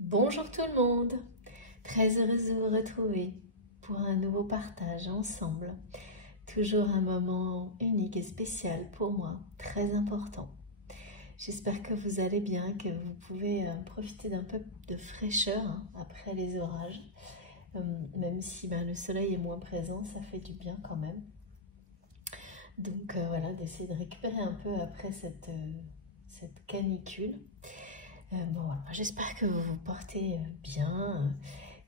Bonjour tout le monde, très heureuse de vous retrouver pour un nouveau partage ensemble. Toujours un moment unique et spécial pour moi, très important. J'espère que vous allez bien, que vous pouvez profiter d'un peu de fraîcheur après les orages. Même si le soleil est moins présent, ça fait du bien quand même. Donc voilà, d'essayer de récupérer un peu après cette canicule. Bon, voilà. J'espère que vous vous portez bien,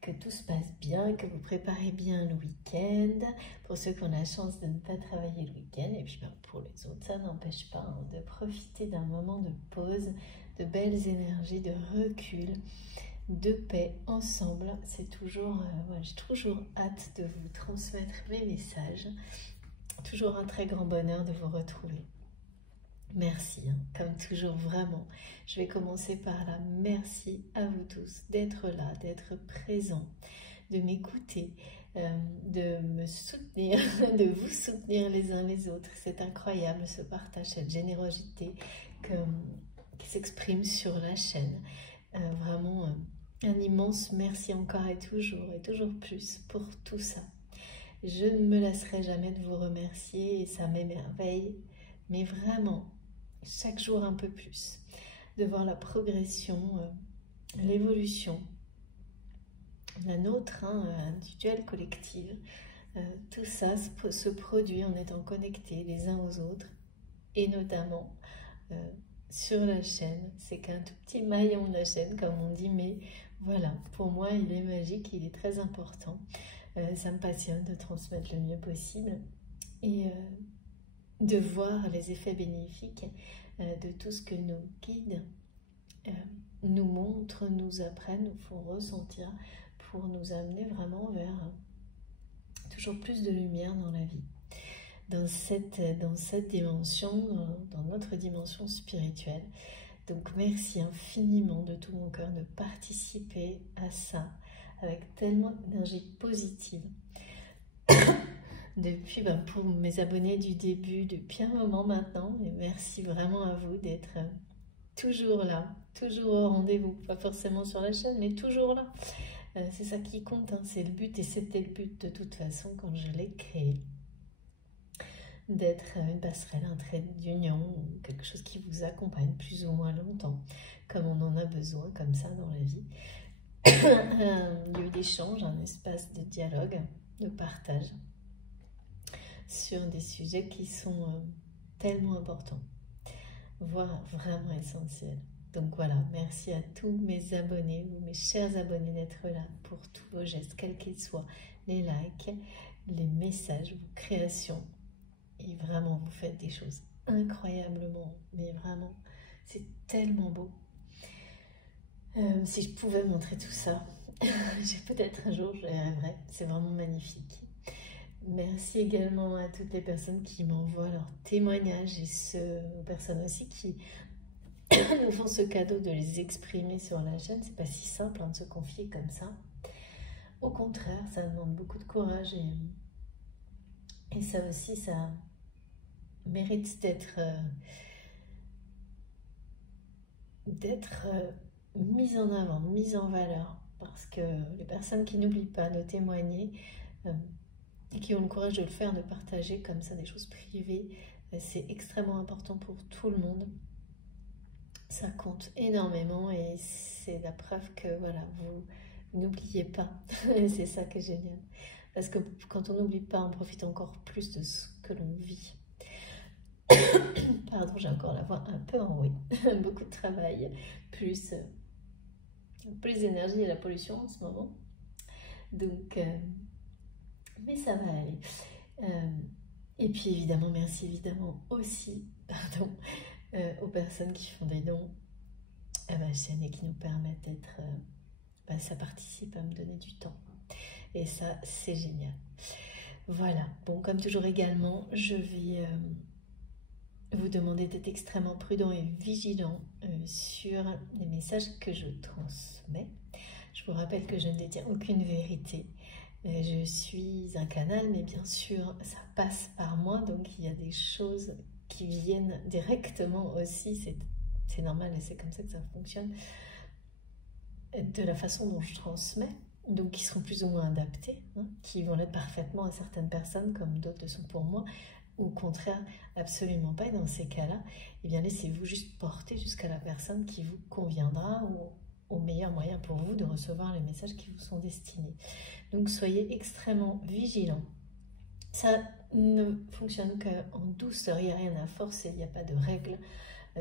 que tout se passe bien, que vous préparez bien le week-end. Pour ceux qui ont la chance de ne pas travailler le week-end, et puis pour les autres, ça n'empêche pas de profiter d'un moment de pause, de belles énergies, de recul, de paix ensemble. C'est toujours, j'ai toujours hâte de vous transmettre mes messages. Toujours un très grand bonheur de vous retrouver. Merci, comme toujours, vraiment. Je vais commencer par là. Merci à vous tous d'être là, d'être présents, de m'écouter, de me soutenir, de vous soutenir les uns les autres. C'est incroyable ce partage, cette générosité qui s'exprime sur la chaîne. Vraiment, un immense merci encore et toujours plus pour tout ça. Je ne me lasserai jamais de vous remercier et ça m'émerveille, mais vraiment, chaque jour un peu plus, de voir la progression, l'évolution, la nôtre, individuelle, collective. Tout ça se produit en étant connectés les uns aux autres et notamment sur la chaîne. C'est qu'un tout petit maillon de la chaîne, comme on dit, mais voilà, pour moi, il est magique, il est très important. Ça me passionne de transmettre le mieux possible et de voir les effets bénéfiques de tout ce que nos guides nous montrent, nous apprennent, nous font ressentir pour nous amener vraiment vers toujours plus de lumière dans la vie, dans cette dimension, dans notre dimension spirituelle. Donc merci infiniment de tout mon cœur de participer à ça avec tellement d'énergie positive. Depuis, pour mes abonnés du début, depuis un moment maintenant, et merci vraiment à vous d'être toujours là, toujours au rendez-vous, pas forcément sur la chaîne, mais toujours là. C'est ça qui compte, c'est le but, et c'était le but de toute façon quand je l'ai créé. D'être une passerelle, un trait d'union, quelque chose qui vous accompagne plus ou moins longtemps, comme on en a besoin, comme ça dans la vie. Un lieu d'échange, un espace de dialogue, de partage, sur des sujets qui sont tellement importants, voire vraiment essentiels. Donc voilà, merci à tous mes abonnés, mes chers abonnés d'être là pour tous vos gestes, quels qu'ils soient, les likes, les messages, vos créations. Et vraiment, vous faites des choses incroyablement, mais vraiment, c'est tellement beau. Si je pouvais montrer tout ça, peut-être un jour je rêverais, c'est vraiment magnifique. Merci également à toutes les personnes qui m'envoient leurs témoignages et aux personnes aussi qui nous font ce cadeau de les exprimer sur la chaîne. C'est pas si simple de se confier comme ça. Au contraire, ça demande beaucoup de courage et ça aussi, ça mérite d'être mise en avant, mise en valeur, parce que les personnes qui n'oublient pas de témoigner et qui ont le courage de le faire, de partager comme ça des choses privées, c'est extrêmement important pour tout le monde. Ça compte énormément et c'est la preuve que voilà, vous n'oubliez pas. C'est ça qui est génial. Parce que quand on n'oublie pas, on profite encore plus de ce que l'on vit. Pardon, j'ai encore la voix un peu enrouée. Beaucoup de travail, plus d'énergie et la pollution en ce moment. Donc, mais ça va aller. Et puis évidemment, merci évidemment aussi, aux personnes qui font des dons à ma chaîne et qui nous permettent d'être... ça participe à me donner du temps. Et ça, c'est génial. Voilà. Bon, comme toujours également, je vais vous demander d'être extrêmement prudent et vigilant sur les messages que je transmets. Je vous rappelle que je ne détiens aucune vérité. Je suis un canal, mais bien sûr, ça passe par moi, donc il y a des choses qui viennent directement aussi, c'est normal et c'est comme ça que ça fonctionne, de la façon dont je transmets, donc qui seront plus ou moins adaptés, hein, qui vont l'être parfaitement à certaines personnes comme d'autres le sont pour moi, ou au contraire absolument pas. Et dans ces cas-là, eh bien laissez-vous juste porter jusqu'à la personne qui vous conviendra ou au meilleur moyen pour vous de recevoir les messages qui vous sont destinés. Donc soyez extrêmement vigilants. Ça ne fonctionne qu'en douceur, il n'y a rien à forcer, il n'y a pas de règles.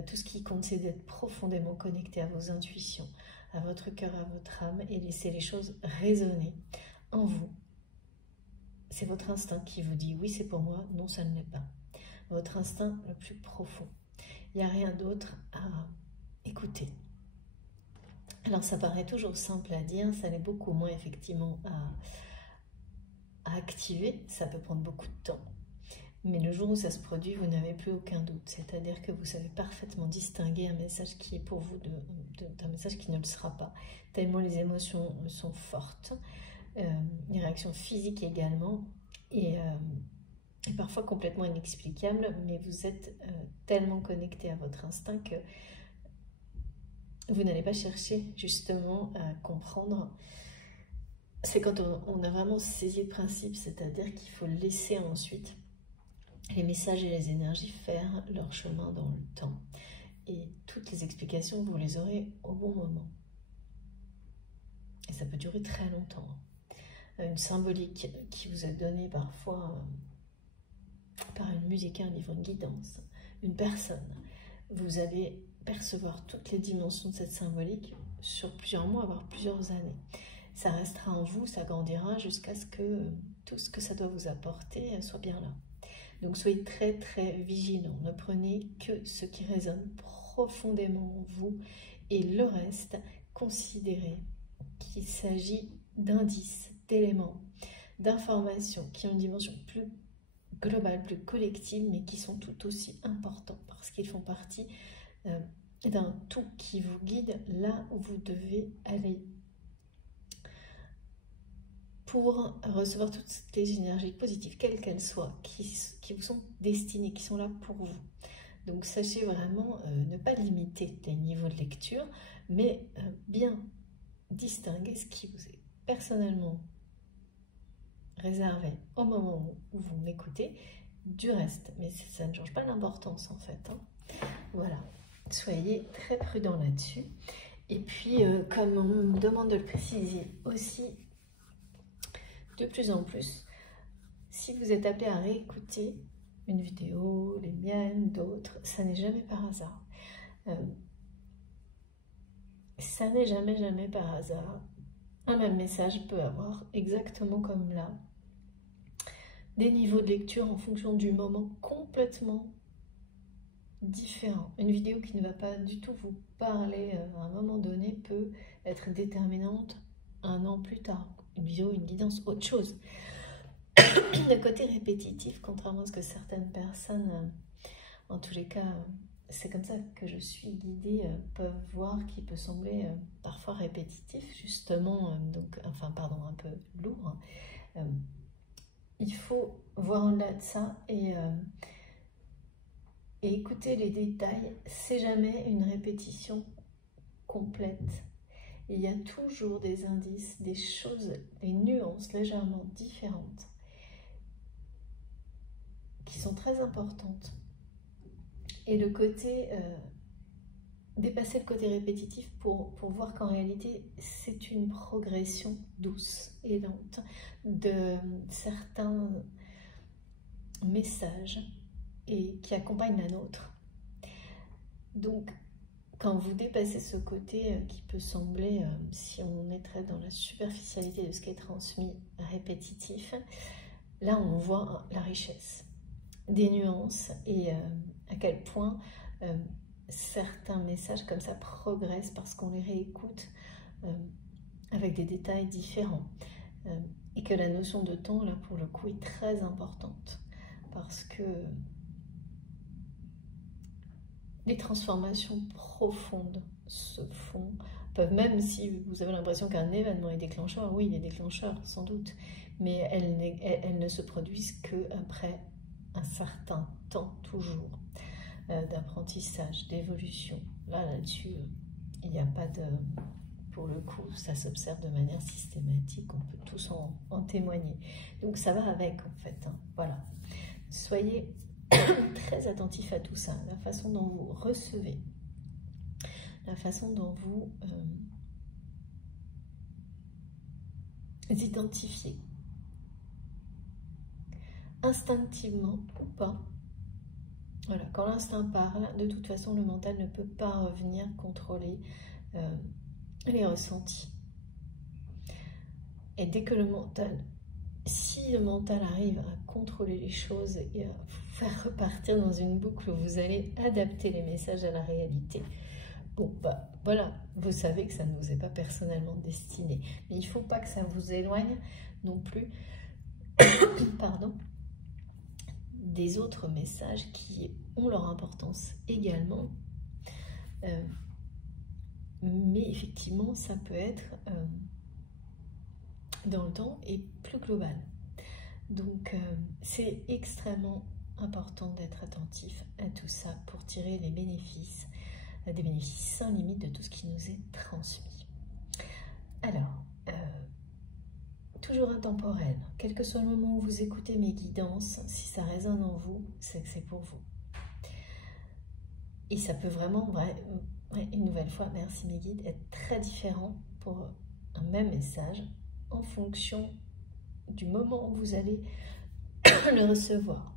Tout ce qui compte, c'est d'être profondément connecté à vos intuitions, à votre cœur, à votre âme, et laisser les choses résonner en vous. C'est votre instinct qui vous dit « oui, c'est pour moi », non, ça ne l'est pas. Votre instinct le plus profond. Il n'y a rien d'autre à écouter. Alors, ça paraît toujours simple à dire, ça l'est beaucoup moins effectivement à activer, ça peut prendre beaucoup de temps. Mais le jour où ça se produit, vous n'avez plus aucun doute. C'est-à-dire que vous savez parfaitement distinguer un message qui est pour vous d'un message qui ne le sera pas. Tellement les émotions sont fortes, les réactions physiques également, et parfois complètement inexplicables, mais vous êtes tellement connecté à votre instinct que vous n'allez pas chercher justement à comprendre. C'est quand on a vraiment saisi le principe, c'est-à-dire qu'il faut laisser ensuite les messages et les énergies faire leur chemin dans le temps. Et toutes les explications, vous les aurez au bon moment. Et ça peut durer très longtemps. Une symbolique qui vous est donnée parfois par une musique, un livre, une guidance, une personne. Vous allez percevoir toutes les dimensions de cette symbolique sur plusieurs mois, voire plusieurs années. Ça restera en vous, ça grandira jusqu'à ce que tout ce que ça doit vous apporter soit bien là. Donc soyez très très vigilants, ne prenez que ce qui résonne profondément en vous et le reste, considérez qu'il s'agit d'indices, d'éléments, d'informations qui ont une dimension plus globale, plus collective, mais qui sont tout aussi importants parce qu'ils font partie d'un tout qui vous guide là où vous devez aller pour recevoir toutes les énergies positives, quelles qu'elles soient, qui vous sont destinées, qui sont là pour vous. Donc sachez vraiment ne pas limiter les niveaux de lecture, mais bien distinguer ce qui vous est personnellement réservé au moment où vous m'écoutez du reste. Mais ça ne change pas l'importance en fait. Hein. Voilà, soyez très prudents là-dessus. Et puis, comme on me demande de le préciser aussi, de plus en plus, si vous êtes appelé à réécouter une vidéo, les miennes, d'autres, ça n'est jamais par hasard. Ça n'est jamais par hasard. Un même message peut avoir, exactement comme là, des niveaux de lecture en fonction du moment complètement différents. Une vidéo qui ne va pas du tout vous parler à un moment donné peut être déterminante un an plus tard. Une vidéo, une guidance, autre chose. Le côté répétitif, contrairement à ce que certaines personnes, en tous les cas, c'est comme ça que je suis guidée, peuvent voir qui peut sembler parfois répétitif, justement, un peu lourd. Il faut voir au-delà de ça et écouter les détails. C'est jamais une répétition complète. Il y a toujours des indices, des choses, des nuances légèrement différentes qui sont très importantes. Et le côté, dépasser le côté répétitif pour voir qu'en réalité, c'est une progression douce et lente de certains messages et qui accompagnent la nôtre. Donc, quand vous dépassez ce côté qui peut sembler, si on est très dans la superficialité de ce qui est transmis, répétitif, là on voit la richesse des nuances et à quel point certains messages comme ça progressent parce qu'on les réécoute avec des détails différents. Et que la notion de temps, là pour le coup, est très importante parce que les transformations profondes se font, peuvent, même si vous avez l'impression qu'un événement est déclencheur, oui, il est déclencheur, sans doute, mais elles ne se produisent qu'après un certain temps, toujours, d'apprentissage, d'évolution. Là-dessus, il n'y a pas pour le coup, ça s'observe de manière systématique, on peut tous en témoigner. Donc ça va avec en fait, hein. Voilà. Soyez très attentifs à tout ça, la façon dont vous recevez, la façon dont vous identifiez, instinctivement ou pas. Voilà, quand l'instinct parle, de toute façon, le mental ne peut pas revenir contrôler les ressentis. Et dès que le mental, si le mental arrive à contrôler les choses et à vous faire repartir dans une boucle où vous allez adapter les messages à la réalité, bon, bah voilà, vous savez que ça ne vous est pas personnellement destiné. Mais il ne faut pas que ça vous éloigne non plus, pardon, des autres messages qui ont leur importance également. Mais effectivement, ça peut être dans le temps et plus global. Donc, c'est extrêmement important d'être attentif à tout ça pour tirer les bénéfices, des bénéfices sans limite de tout ce qui nous est transmis. Alors, toujours intemporel, quel que soit le moment où vous écoutez mes guidances, si ça résonne en vous, c'est que c'est pour vous. Et ça peut vraiment, une nouvelle fois, merci mes guides, être très différent pour un même message en fonction du moment où vous allez le recevoir.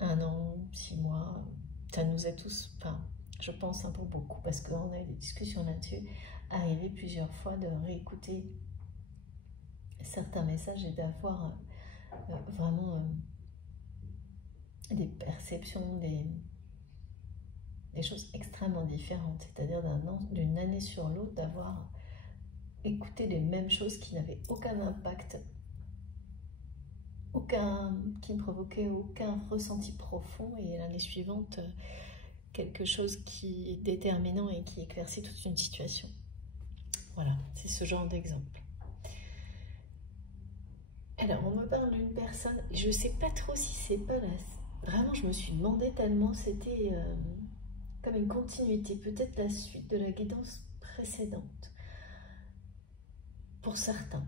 Un an, 6 mois, ça nous est tous, enfin, je pense pour beaucoup, parce qu'on a eu des discussions là-dessus, arrivé plusieurs fois de réécouter certains messages et d'avoir vraiment des perceptions, des choses extrêmement différentes, c'est-à-dire d'une année sur l'autre, d'avoir écouté les mêmes choses qui n'avaient aucun impact, qui ne provoquait aucun ressenti profond, et l'année suivante, quelque chose qui est déterminant et qui éclaircit toute une situation. Voilà, c'est ce genre d'exemple. Alors, on me parle d'une personne, je ne sais pas trop si c'est pas là. Vraiment, je me suis demandé tellement, c'était comme une continuité, peut-être la suite de la guidance précédente. Pour certains,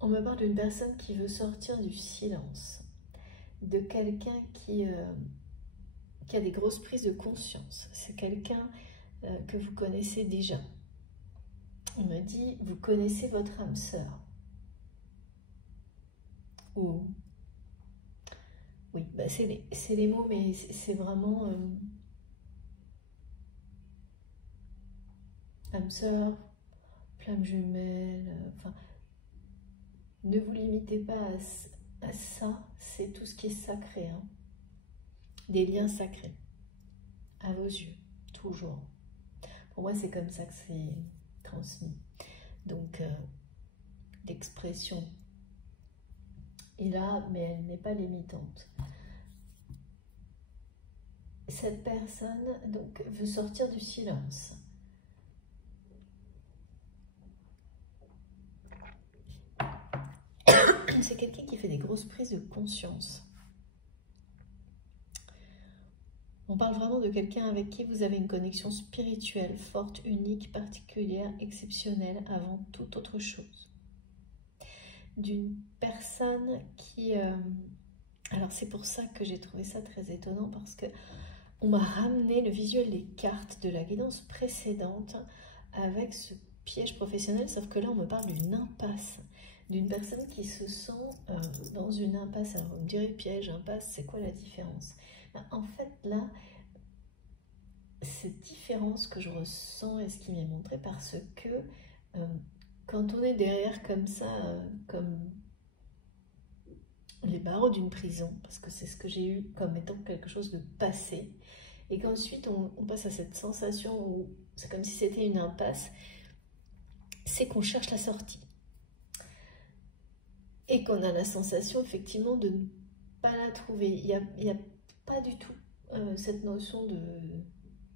on me parle d'une personne qui veut sortir du silence, de quelqu'un qui a des grosses prises de conscience. C'est quelqu'un que vous connaissez déjà. On me dit, vous connaissez votre âme sœur. Ou, oui, bah c'est les mots, mais c'est vraiment âme sœur, flamme jumelle, enfin, ne vous limitez pas à ça, c'est tout ce qui est sacré, hein. Des liens sacrés, à vos yeux, toujours. Pour moi, c'est comme ça que c'est transmis. Donc, l'expression est là, mais elle n'est pas limitante. Cette personne donc veut sortir du silence. C'est quelqu'un qui fait des grosses prises de conscience. On parle vraiment de quelqu'un avec qui vous avez une connexion spirituelle forte, unique, particulière, exceptionnelle avant toute autre chose. D'une personne qui... alors c'est pour ça que j'ai trouvé ça très étonnant, parce que on m'a ramené le visuel des cartes de la guidance précédente avec ce piège professionnel, sauf que là on me parle d'une impasse, d'une personne qui se sent dans une impasse. Alors vous me direz, piège, impasse, c'est quoi la différence? Ben, en fait là, cette différence que je ressens et ce qui m'est montré, parce que quand on est derrière comme ça, comme les barreaux d'une prison, parce que c'est ce que j'ai eu comme étant quelque chose de passé, et qu'ensuite on passe à cette sensation où c'est comme si c'était une impasse, c'est qu'on cherche la sortie. Et qu'on a la sensation effectivement de ne pas la trouver. Il n'y a pas du tout cette notion de...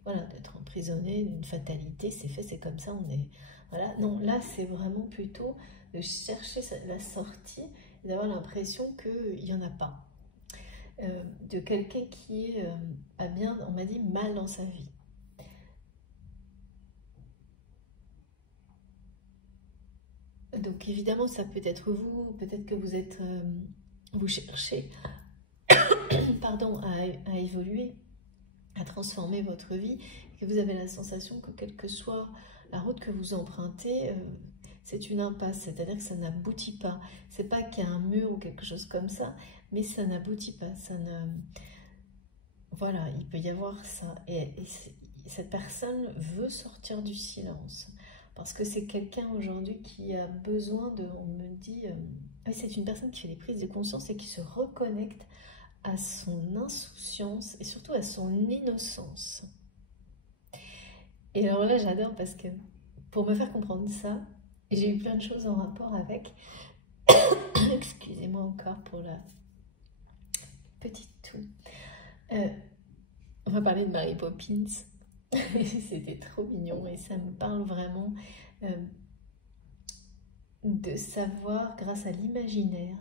Voilà, d'être emprisonné, d'une fatalité, c'est fait, c'est comme ça, on est... Voilà, non, là c'est vraiment plutôt de chercher la sortie et d'avoir l'impression qu'il n'y en a pas. de quelqu'un qui a bien, on m'a dit, mal dans sa vie. Donc évidemment, ça peut être vous, peut-être que vous êtes, vous cherchez, pardon, à évoluer, à transformer votre vie, et que vous avez la sensation que quelle que soit la route que vous empruntez, c'est une impasse, c'est-à-dire que ça n'aboutit pas. C'est pas qu'il y a un mur ou quelque chose comme ça, mais ça n'aboutit pas. Ça ne... Voilà, il peut y avoir ça. Et cette personne veut sortir du silence. Parce que c'est quelqu'un aujourd'hui qui a besoin de... On me dit... c'est une personne qui fait des prises de conscience et qui se reconnecte à son insouciance et surtout à son innocence. Et alors là, j'adore parce que pour me faire comprendre ça, j'ai eu plein de choses en rapport avec... Excusez-moi encore pour la petite toux. On va parler de Mary Poppins. C'était trop mignon et ça me parle vraiment de savoir, grâce à l'imaginaire,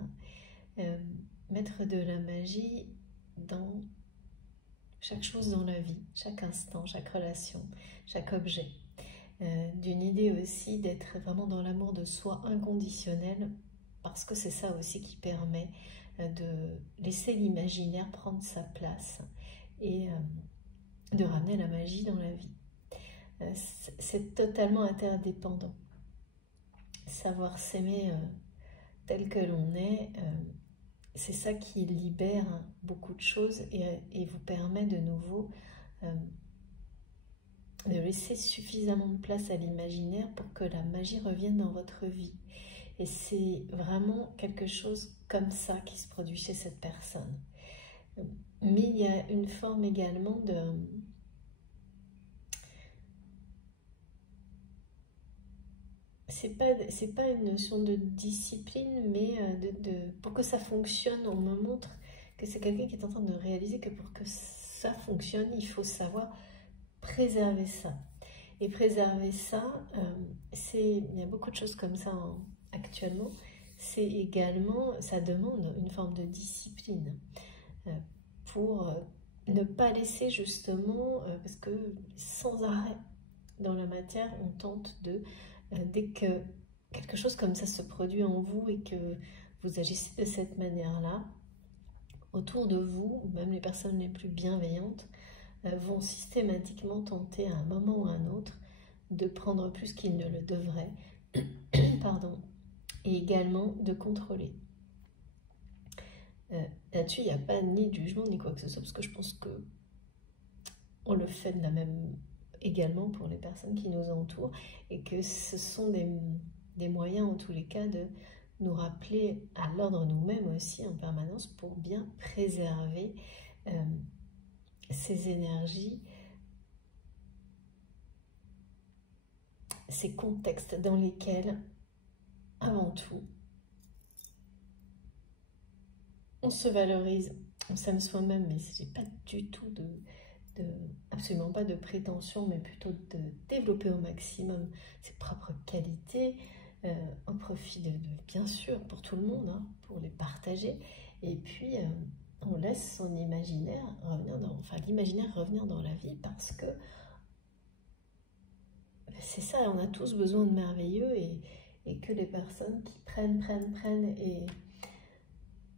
mettre de la magie dans chaque chose dans la vie, chaque instant, chaque relation, chaque objet. D'une idée aussi d'être vraiment dans l'amour de soi inconditionnel, parce que c'est ça aussi qui permet de laisser l'imaginaire prendre sa place et de ramener la magie dans la vie. C'est totalement interdépendant. Savoir s'aimer tel que l'on est, c'est ça qui libère beaucoup de choses et vous permet de nouveau de laisser suffisamment de place à l'imaginaire pour que la magie revienne dans votre vie. Et c'est vraiment quelque chose comme ça qui se produit chez cette personne. Mais il y a une forme également de... C'est pas une notion de discipline, mais pour que ça fonctionne, on me montre que c'est quelqu'un qui est en train de réaliser que pour que ça fonctionne, il faut savoir préserver ça. Et préserver ça, il y a beaucoup de choses comme ça actuellement, c'est également, ça demande une forme de discipline pour ne pas laisser justement, parce que sans arrêt dans la matière, on tente de, dès que quelque chose comme ça se produit en vous et que vous agissez de cette manière-là, autour de vous, même les personnes les plus bienveillantes, vont systématiquement tenter à un moment ou à un autre de prendre plus qu'ils ne le devraient, pardon, et également de contrôler. Là-dessus, il n'y a pas ni de jugement ni quoi que ce soit, parce que je pense que on le fait de la même également pour les personnes qui nous entourent, et que ce sont des moyens en tous les cas de nous rappeler à l'ordre nous-mêmes aussi en permanence pour bien préserver ces énergies, ces contextes dans lesquels, avant tout, on se valorise, on s'aime soi-même, mais ce n'est pas du tout absolument pas de prétention, mais plutôt de développer au maximum ses propres qualités, au profit bien sûr, pour tout le monde, hein, pour les partager, et puis on laisse son imaginaire revenir l'imaginaire revenir dans la vie, parce que c'est ça, on a tous besoin de merveilleux, et que les personnes qui prennent, et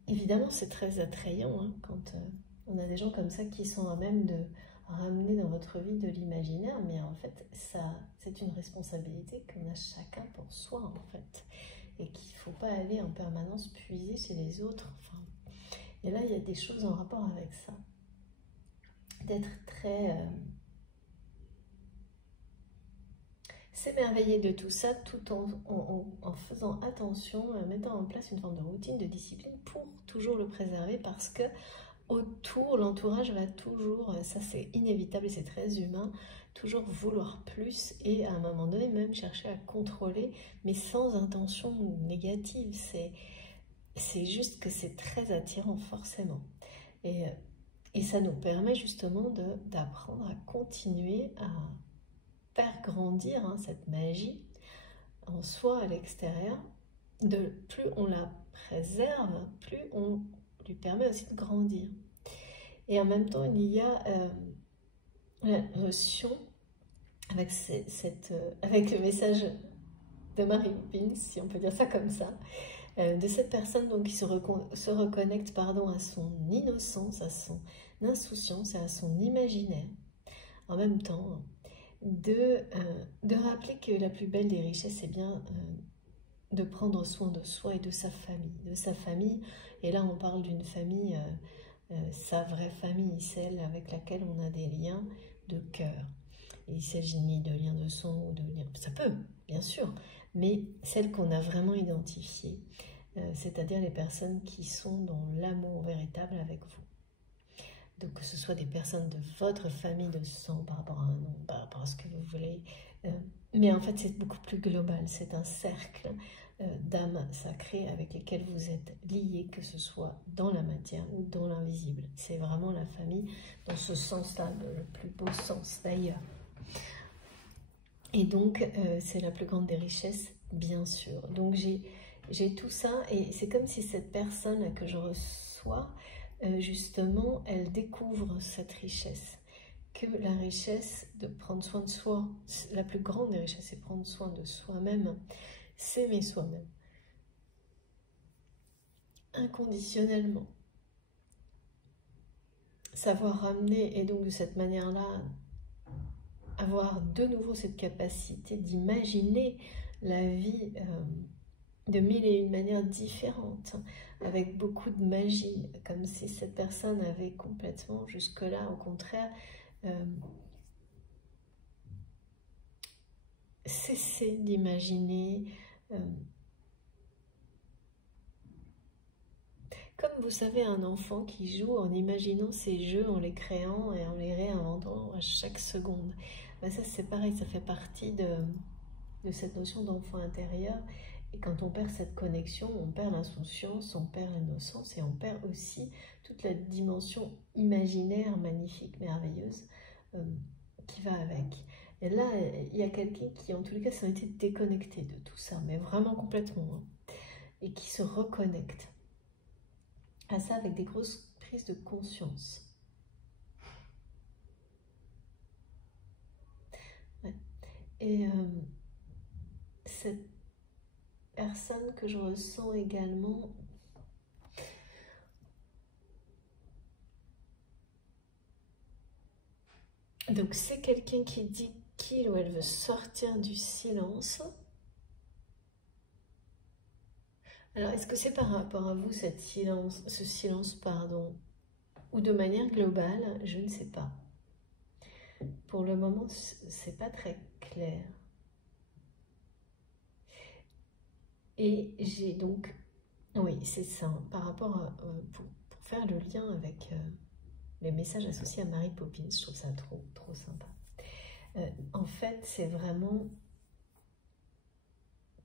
évidemment c'est très attrayant hein, quand on a des gens comme ça qui sont à même de ramener dans votre vie de l'imaginaire, mais en fait ça c'est une responsabilité qu'on a chacun pour soi en fait, et qu'il ne faut pas aller en permanence puiser chez les autres. Enfin, et là il y a des choses en rapport avec ça, d'être très s'émerveiller de tout ça, tout en faisant attention, mettant en place une forme de routine, de discipline pour toujours le préserver, parce que autour, l'entourage va toujours, ça c'est inévitable et c'est très humain, toujours vouloir plus, et à un moment donné même chercher à contrôler, mais sans intention négative. C'est juste que c'est très attirant forcément. Et ça nous permet justement d'apprendre à continuer à faire grandir hein, cette magie en soi, à l'extérieur. Plus on la préserve, plus on lui permet aussi de grandir. Et en même temps, il y a la notion, avec, avec le message de Mary Poppins, si on peut dire ça comme ça, de cette personne donc, qui se reconnecte pardon, à son innocence, à son insouciance et à son imaginaire. En même temps, de rappeler que la plus belle des richesses, c'est bien de prendre soin de soi et de sa famille. De sa famille, et là on parle d'une famille, sa vraie famille, celle avec laquelle on a des liens de cœur. Il ne s'agit ni de liens de sang ou de liens... Ça peut, bien sûr, mais celles qu'on a vraiment identifiées, c'est-à-dire les personnes qui sont dans l'amour véritable avec vous. Donc que ce soit des personnes de votre famille de sang par rapport à un nom, par rapport à ce que vous voulez. Mais en fait, c'est beaucoup plus global. C'est un cercle d'âmes sacrées avec lesquelles vous êtes liés, que ce soit dans la matière ou dans l'invisible. C'est vraiment la famille dans ce sens-là, le plus beau sens d'ailleurs. Et donc, c'est la plus grande des richesses, bien sûr. Donc, j'ai tout ça et c'est comme si cette personne que je reçois, justement, elle découvre cette richesse. Que la richesse de prendre soin de soi, la plus grande des richesses, c'est prendre soin de soi-même, s'aimer soi-même. Inconditionnellement. Savoir ramener, et donc de cette manière-là, avoir de nouveau cette capacité d'imaginer la vie de mille et une manières différentes, avec beaucoup de magie, comme si cette personne avait complètement, jusque-là, au contraire, cessé d'imaginer. Comme vous savez, un enfant qui joue en imaginant ses jeux, en les créant et en les réinventant à chaque seconde. Ben ça c'est pareil, ça fait partie de cette notion d'enfant intérieur. Et quand on perd cette connexion, on perd l'insouciance, on perd l'innocence et on perd aussi toute la dimension imaginaire, magnifique, merveilleuse qui va avec. Et là, il y a quelqu'un qui, en tous les cas, s'en été déconnecté de tout ça, mais vraiment complètement, hein, et qui se reconnecte à ça avec des grosses prises de conscience. Ouais. Et cette personne que je ressens également, donc c'est quelqu'un qui dit qu'il ou elle veut sortir du silence. Alors est-ce que c'est par rapport à vous ce silence, pardon, ou de manière globale, je ne sais pas. Pour le moment, c'est pas très clair. Et j'ai donc, oui, c'est ça, par rapport à, pour faire le lien avec les messages associés à Mary Poppins, je trouve ça trop sympa. En fait, c'est vraiment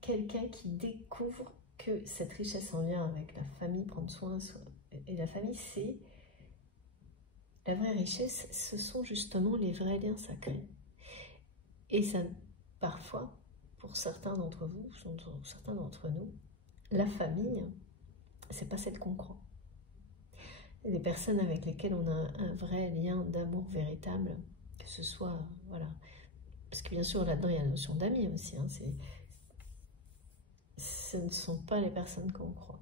quelqu'un qui découvre que cette richesse en lien avec la famille, prendre soin, et la famille, c'est la vraie richesse, ce sont justement les vrais liens sacrés. Et ça, parfois, pour certains d'entre vous, pour certains d'entre nous, la famille, c'est pas celle qu'on croit. Les personnes avec lesquelles on a un vrai lien d'amour véritable, que ce soit, voilà, parce que bien sûr là-dedans il y a la notion d'amis aussi, hein, ce ne sont pas les personnes qu'on croit.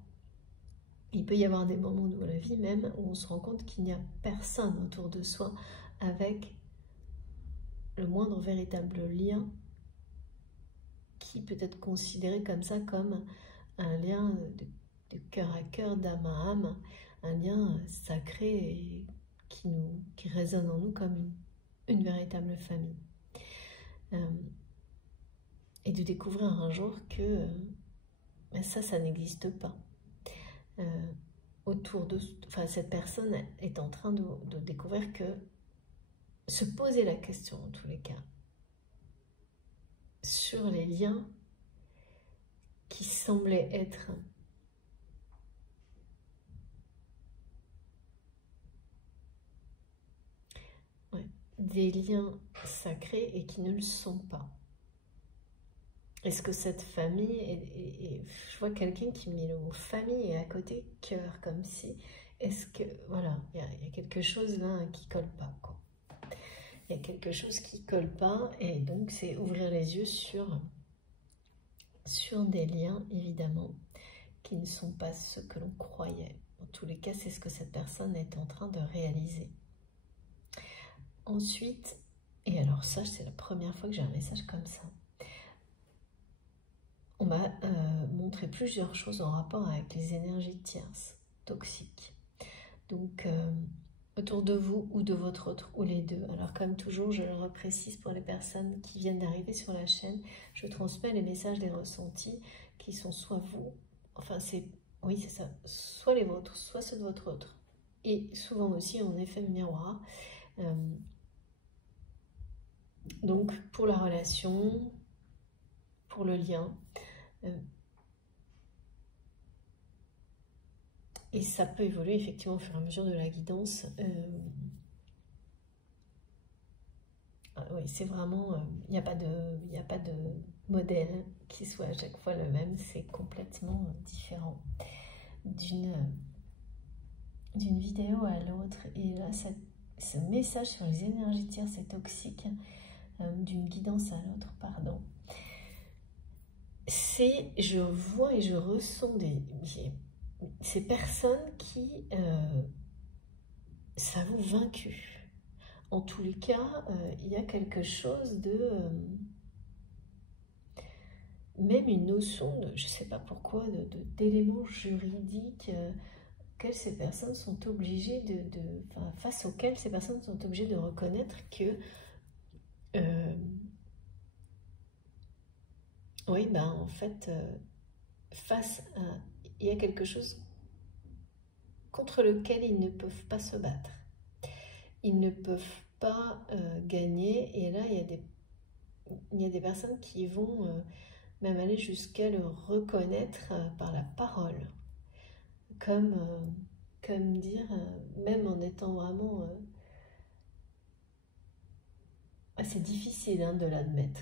Il peut y avoir des moments dans la vie même où on se rend compte qu'il n'y a personne autour de soi avec le moindre véritable lien qui peut être considéré comme ça, comme un lien de cœur à cœur, d'âme à âme, un lien sacré et qui résonne en nous comme une véritable famille. Et de découvrir un jour que ça n'existe pas. Autour de, enfin, cette personne est en train de découvrir que se poser la question en tous les cas sur les liens qui semblaient être des liens sacrés et qui ne le sont pas. Est-ce que cette famille, je vois quelqu'un qui met le mot famille et à côté cœur, comme si est-ce que, voilà, il y a quelque chose là qui colle pas, quoi. Il y a quelque chose qui colle pas, et donc c'est ouvrir les yeux sur des liens, évidemment, qui ne sont pas ceux que l'on croyait. En tous les cas, c'est ce que cette personne est en train de réaliser. Ensuite, et alors ça, c'est la première fois que j'ai un message comme ça. On m'a montré plusieurs choses en rapport avec les énergies tierces, toxiques. Donc, autour de vous ou de votre autre, ou les deux. Alors, comme toujours, je le reprécise pour les personnes qui viennent d'arriver sur la chaîne, je transmets les messages des ressentis qui sont soit vous, enfin, oui, c'est ça, soit les vôtres, soit ceux de votre autre. Et souvent aussi en effet miroir. Donc, pour la relation, pour le lien, et ça peut évoluer effectivement au fur et à mesure de la guidance. Oui, c'est vraiment, il n'y a pas de modèle qui soit à chaque fois le même, c'est complètement différent d'une vidéo à l'autre. Et là, ce message sur les énergies tierces, c'est toxique, d'une guidance à l'autre, pardon. C'est, je vois et je ressens ces personnes qui s'avouent vaincues. En tous les cas, il y a quelque chose de... même une notion de, je ne sais pas pourquoi, d'éléments juridiques auxquels ces personnes sont obligées enfin, face auxquels ces personnes sont obligées de reconnaître que oui, ben en fait, face à, il y a quelque chose contre lequel ils ne peuvent pas se battre. Ils ne peuvent pas gagner, et là il y a des personnes qui vont même aller jusqu'à le reconnaître par la parole, comme dire, même en étant vraiment... c'est difficile hein, de l'admettre.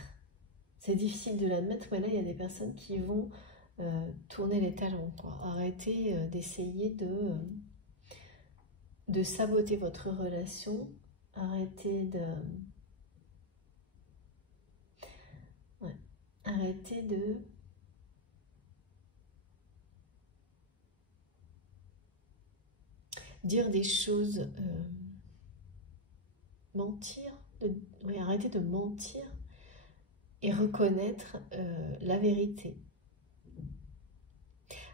C'est difficile de l'admettre, mais là, il y a des personnes qui vont tourner les talons, quoi. Arrêter d'essayer de saboter votre relation, arrêter de... Ouais, arrêter de... dire des choses... mentir, oui, arrêter de mentir et reconnaître la vérité.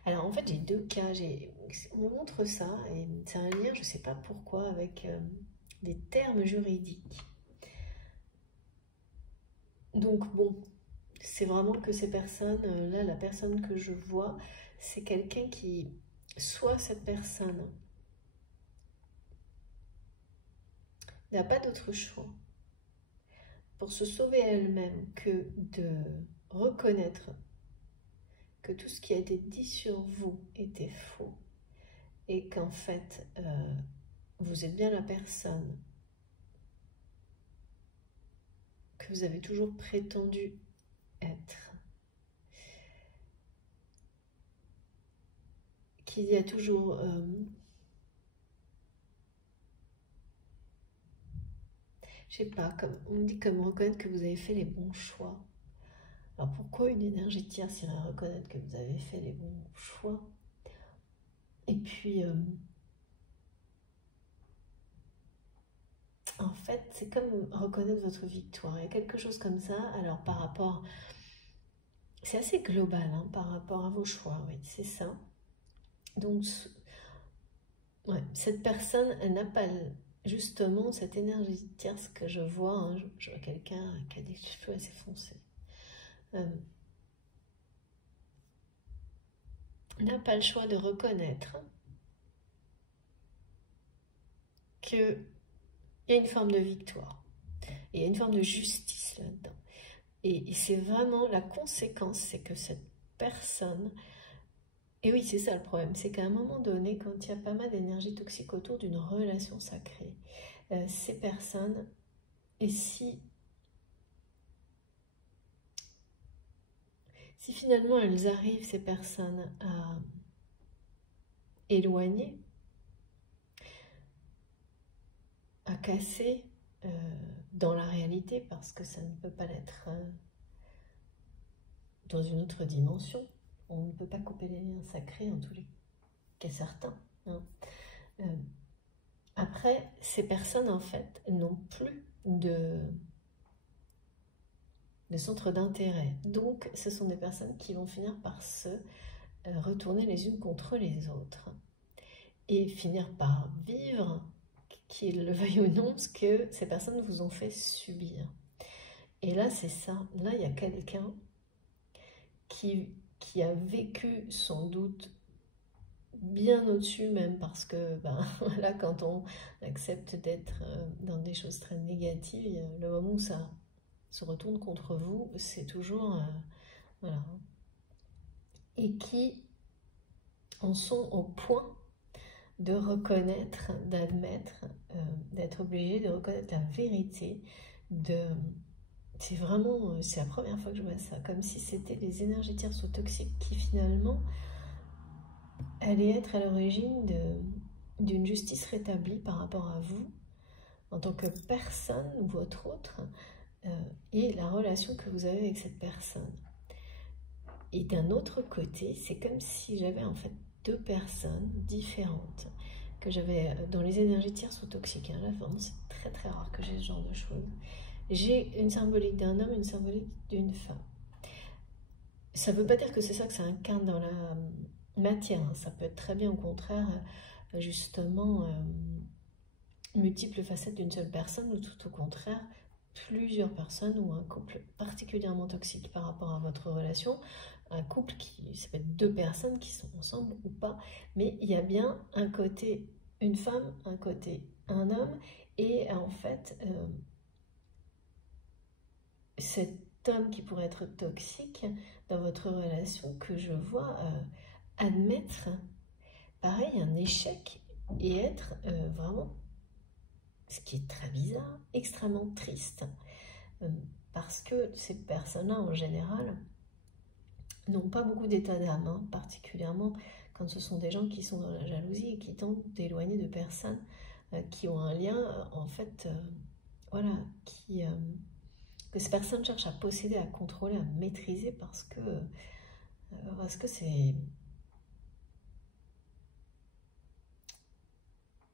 Alors en fait j'ai deux cas, on me montre ça et c'est un lien, je ne sais pas pourquoi, avec des termes juridiques. Donc bon, c'est vraiment que ces personnes, là la personne que je vois, c'est quelqu'un qui, soit cette personne n'a pas d'autre choix pour se sauver elle-même que de reconnaître que tout ce qui a été dit sur vous était faux et qu'en fait, vous êtes bien la personne que vous avez toujours prétendu être. Qu'il y a toujours... je sais pas, on me dit comme reconnaître que vous avez fait les bons choix. Alors pourquoi une énergie tierce irait reconnaître que vous avez fait les bons choix? Et puis... en fait, c'est comme reconnaître votre victoire. Il y a quelque chose comme ça. Alors, par rapport... c'est assez global, hein, par rapport à vos choix, oui, c'est ça. Donc, ouais, cette personne, elle n'a pas justement cette énergie tierce que je vois. Hein, je vois quelqu'un qui a des cheveux assez foncés. N'a pas le choix de reconnaître qu'il y a une forme de victoire. Et il y a une forme de justice là-dedans. Et c'est vraiment la conséquence, c'est que cette personne... Et oui, c'est ça le problème, c'est qu'à un moment donné, quand il y a pas mal d'énergie toxique autour d'une relation sacrée, ces personnes, et si finalement elles arrivent, ces personnes, à éloigner à casser dans la réalité, parce que ça ne peut pas l'être dans une autre dimension. On ne peut pas couper les liens sacrés, en tous les cas certains. Hein. Après, ces personnes, en fait, n'ont plus de centre d'intérêt. Donc, ce sont des personnes qui vont finir par se retourner les unes contre les autres et finir par vivre, qu'ils le veuillent ou non, ce que ces personnes vous ont fait subir. Et là, c'est ça. Là, il y a quelqu'un qui a vécu sans doute bien au-dessus même, parce que voilà, quand on accepte d'être dans des choses très négatives, le moment où ça se retourne contre vous, c'est toujours voilà, et qui en sont au point de reconnaître, d'admettre, d'être obligé de reconnaître la vérité. C'est vraiment, c'est la première fois que je vois ça, comme si c'était les énergies tierces ou toxiques qui finalement allaient être à l'origine d'une justice rétablie par rapport à vous, en tant que personne ou votre autre, et la relation que vous avez avec cette personne. Et d'un autre côté, c'est comme si j'avais en fait deux personnes différentes, que j'avais dans les énergies tierces ou toxiques. Là, vraiment, c'est très très rare que j'ai ce genre de choses. J'ai une symbolique d'un homme, une symbolique d'une femme. Ça ne veut pas dire que c'est ça que ça incarne dans la matière. Ça peut être très bien au contraire, justement, multiples facettes d'une seule personne, ou tout au contraire, plusieurs personnes ou un couple particulièrement toxique par rapport à votre relation. Un couple ça peut être deux personnes qui sont ensemble ou pas, mais il y a bien un côté une femme, un côté un homme, et en fait, cet homme qui pourrait être toxique dans votre relation, que je vois admettre, pareil, un échec, et être vraiment, ce qui est très bizarre, extrêmement triste, parce que ces personnes-là, en général, n'ont pas beaucoup d'état d'âme, hein, particulièrement quand ce sont des gens qui sont dans la jalousie et qui tentent d'éloigner de personnes qui ont un lien, en fait, voilà, que ces personnes cherchent à posséder, à contrôler, à maîtriser, parce que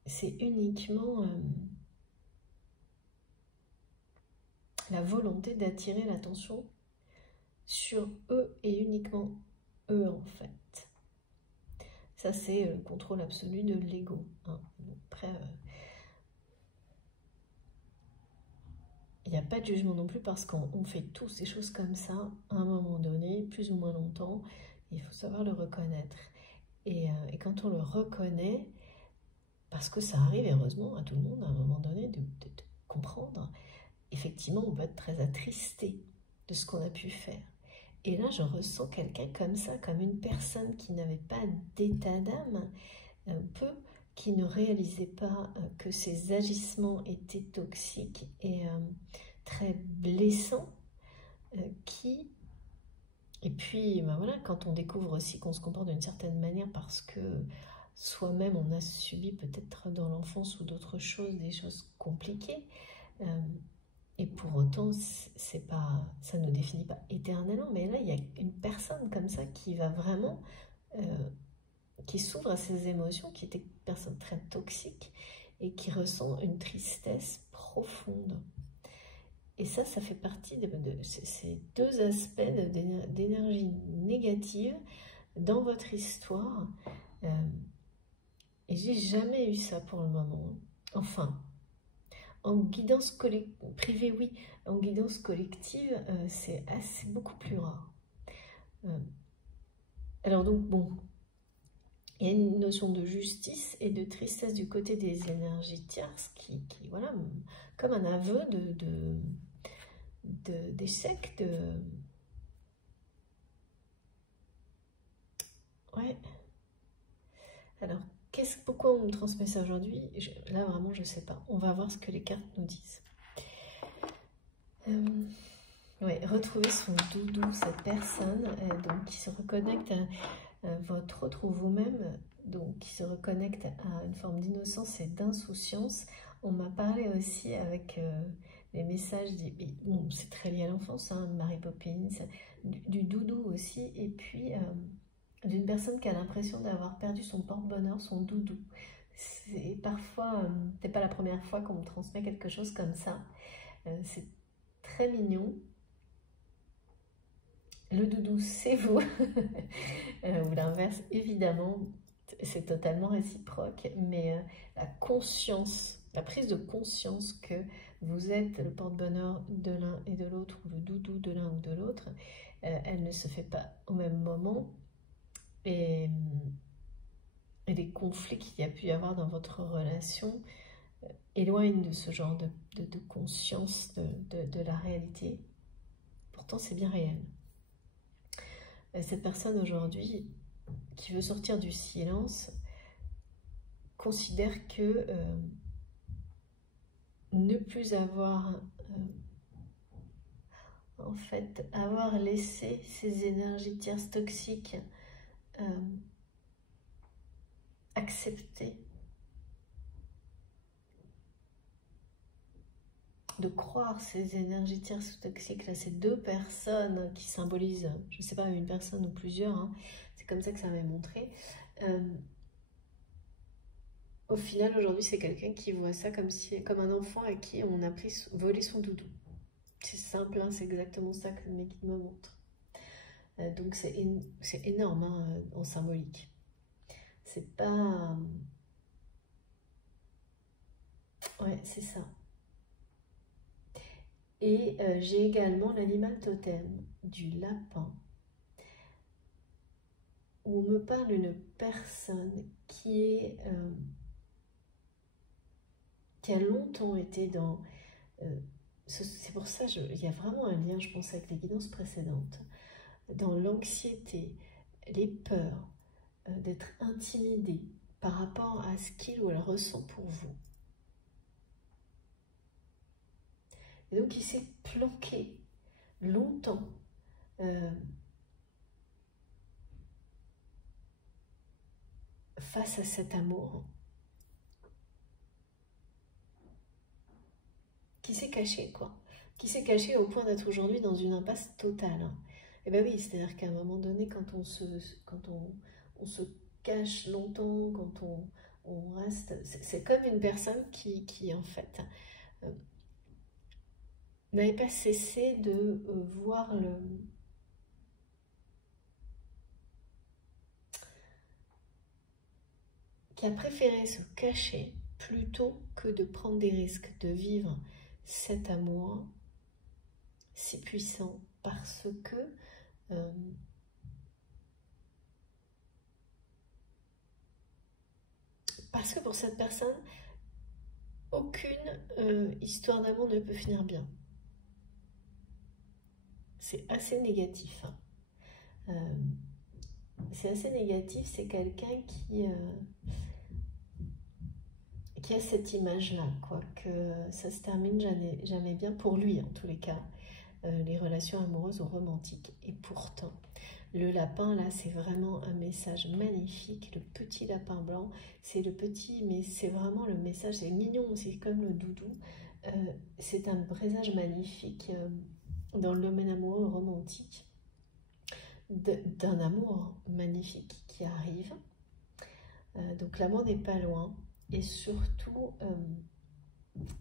c'est uniquement la volonté d'attirer l'attention sur eux et uniquement eux, en fait. Ça, c'est le contrôle absolu de l'ego. Hein. Après, il n'y a pas de jugement non plus, parce qu'on fait tous ces choses comme ça à un moment donné, plus ou moins longtemps. Il faut savoir le reconnaître. Et quand on le reconnaît, parce que ça arrive heureusement à tout le monde à un moment donné de comprendre, effectivement, on va être très attristé de ce qu'on a pu faire. Et là, je ressens quelqu'un comme ça, comme une personne qui n'avait pas d'état d'âme, un peu, qui ne réalisait pas que ses agissements étaient toxiques et très blessants, et puis voilà, quand on découvre aussi qu'on se comporte d'une certaine manière parce que soi-même on a subi peut-être dans l'enfance ou d'autres choses, des choses compliquées, et pour autant c'est pas, ça ne nous définit pas éternellement, mais là il y a une personne comme ça qui va vraiment qui s'ouvre à ses émotions, qui était une personne très toxique et qui ressent une tristesse profonde. Et ça fait partie de ces deux aspects d'énergie négative dans votre histoire. Et j'ai jamais eu ça pour le moment. Enfin, en guidance privée, oui. En guidance collective, c'est beaucoup plus rare. Alors donc, bon, il y a une notion de justice et de tristesse du côté des énergies tierces qui voilà, comme un aveu d'échec, ouais. Alors, pourquoi on me transmet ça aujourd'hui? Là, vraiment, je ne sais pas. On va voir ce que les cartes nous disent. Ouais, retrouver son doudou, cette personne donc, qui se reconnecte à votre autre ou vous-même, donc qui se reconnecte à une forme d'innocence et d'insouciance On m'a parlé aussi avec les messages, bon, c'est très lié à l'enfance, hein, Mary Poppins, du doudou aussi, et puis d'une personne qui a l'impression d'avoir perdu son porte-bonheur, son doudou. Parfois, c'est pas la première fois qu'on me transmet quelque chose comme ça. C'est très mignon. Le doudou, c'est vous. Ou l'inverse, évidemment, c'est totalement réciproque, mais la conscience, la prise de conscience que vous êtes le porte-bonheur de l'un et de l'autre, ou le doudou de l'un ou de l'autre, elle ne se fait pas au même moment. Et les conflits qu'il y a pu y avoir dans votre relation éloignent de ce genre de conscience de la réalité. Pourtant, c'est bien réel. Cette personne aujourd'hui qui veut sortir du silence considère que ne plus avoir en fait avoir laissé ces énergies tierces toxiques accepter de croire ces énergies tierces toxiques là, ces deux personnes qui symbolisent, je ne sais pas, une personne ou plusieurs, hein, c'est comme ça que ça m'est montré. Au final, aujourd'hui, c'est quelqu'un qui voit ça comme un enfant à qui on a volé son doudou. C'est simple, hein, c'est exactement ça que mes guides me montrent. Donc c'est énorme hein, en symbolique. C'est pas... Ouais, c'est ça. Et j'ai également l'animal totem du lapin, où on me parle d'une personne qui a longtemps été dans... c'est pour ça il y a vraiment un lien, je pense, avec les guidances précédentes, dans l'anxiété, les peurs, d'être intimidé par rapport à ce qu'il ou elle ressent pour vous. Et donc il s'est planqué longtemps face à cet amour, qui s'est caché, quoi. Qui s'est caché au point d'être aujourd'hui dans une impasse totale. Et bien oui, c'est-à-dire qu'à un moment donné, quand on se cache longtemps, quand on reste... C'est comme une personne qui en fait, n'avait pas cessé de voir qui a préféré se cacher plutôt que de prendre des risques, de vivre cet amour si puissant parce que pour cette personne, aucune histoire d'amour ne peut finir bien. C'est assez négatif. Hein. C'est assez négatif, c'est quelqu'un qui a cette image-là, quoi, que ça se termine jamais bien, pour lui en tous les cas, les relations amoureuses ou romantiques. Et pourtant, le lapin, là, c'est vraiment un message magnifique. Le petit lapin blanc, c'est le petit, mais c'est vraiment le message, c'est mignon, c'est comme le doudou. C'est un présage magnifique dans le domaine amoureux romantique, d'un amour magnifique qui arrive. Donc l'amour n'est pas loin, et surtout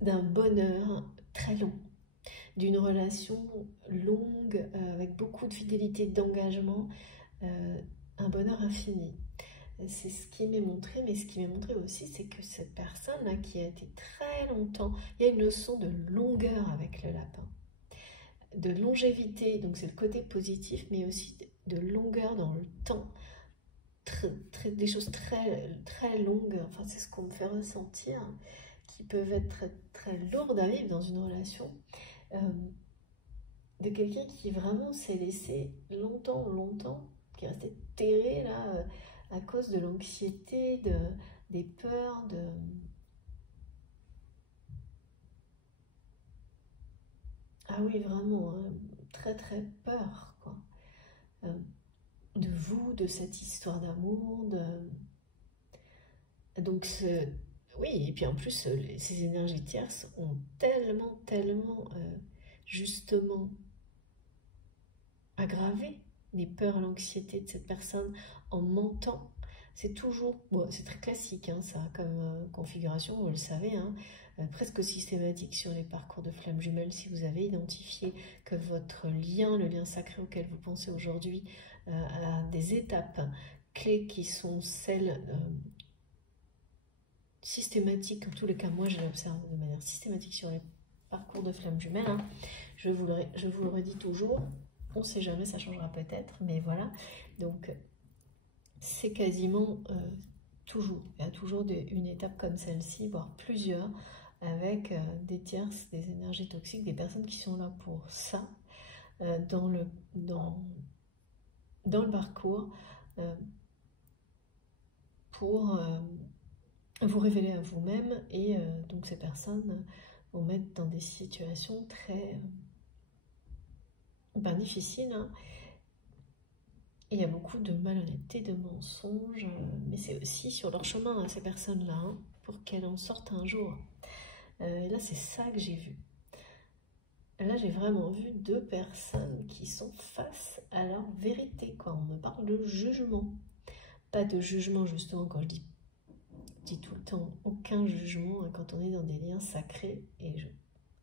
d'un bonheur très long, d'une relation longue, avec beaucoup de fidélité, d'engagement, un bonheur infini. C'est ce qui m'est montré, mais ce qui m'est montré aussi, c'est que cette personne-là qui a été très longtemps, il y a une notion de longueur avec le lapin, de longévité, donc c'est le côté positif, mais aussi de longueur dans le temps, des choses très longues, enfin c'est ce qu'on me fait ressentir, qui peuvent être très lourdes à vivre dans une relation, de quelqu'un qui vraiment s'est laissé longtemps, qui est resté terré là, à cause de l'anxiété, des peurs, Ah oui, vraiment, hein, très peur, quoi. De vous, de cette histoire d'amour, donc oui, et puis en plus, ces énergies tierces ont tellement, justement, aggravé les peurs, l'anxiété de cette personne en mentant. C'est toujours, bon, c'est très classique, hein, ça, comme configuration, vous le savez, hein, presque systématique sur les parcours de flammes jumelles. Si vous avez identifié que votre lien, le lien sacré auquel vous pensez aujourd'hui, a des étapes clés qui sont celles systématiques, en tous les cas, moi je l'observe de manière systématique sur les parcours de flammes jumelles, hein. Je vous le redis toujours, on ne sait jamais, ça changera peut-être, mais voilà. Donc, c'est quasiment toujours, il y a toujours une étape comme celle-ci, voire plusieurs, avec des tierces, des énergies toxiques, des personnes qui sont là pour ça, dans le parcours, pour vous révéler à vous-même, et donc ces personnes vous mettent dans des situations très difficiles, hein. Et il y a beaucoup de malhonnêteté, de mensonges, mais c'est aussi sur leur chemin, hein, ces personnes-là, hein, pour qu'elles en sortent un jour. Et là, c'est ça que j'ai vu. Là, j'ai vraiment vu deux personnes qui sont face à leur vérité, quoi. On me parle de jugement. Pas de jugement, justement, quand je dis tout le temps, aucun jugement, hein, quand on est dans des liens sacrés. Et je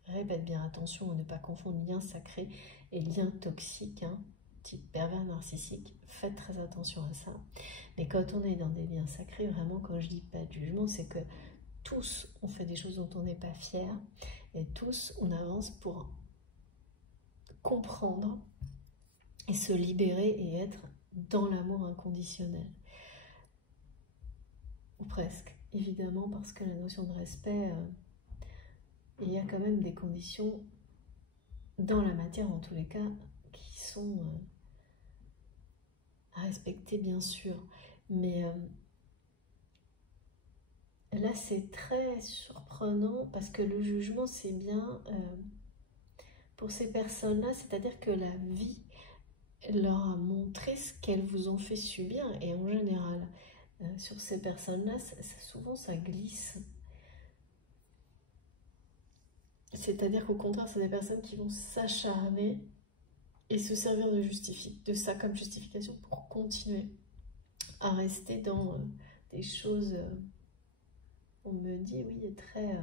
répète bien, attention à ne pas confondre lien sacré et lien toxique, hein, type pervers narcissique. Faites très attention à ça. Mais quand on est dans des liens sacrés, vraiment, quand je dis pas de jugement, c'est que tous, on fait des choses dont on n'est pas fier, et tous, on avance pour comprendre et se libérer et être dans l'amour inconditionnel. Ou presque, évidemment, parce que la notion de respect, il y a quand même des conditions dans la matière, en tous les cas, qui sont à respecter, bien sûr. Mais là, c'est très surprenant, parce que le jugement, c'est bien pour ces personnes-là, c'est-à-dire que la vie leur a montré ce qu'elles vous ont fait subir, et en général, sur ces personnes-là, souvent ça glisse. C'est-à-dire qu'au contraire, c'est des personnes qui vont s'acharner et se servir de ça comme justification pour continuer à rester dans des choses, on me dit, oui, très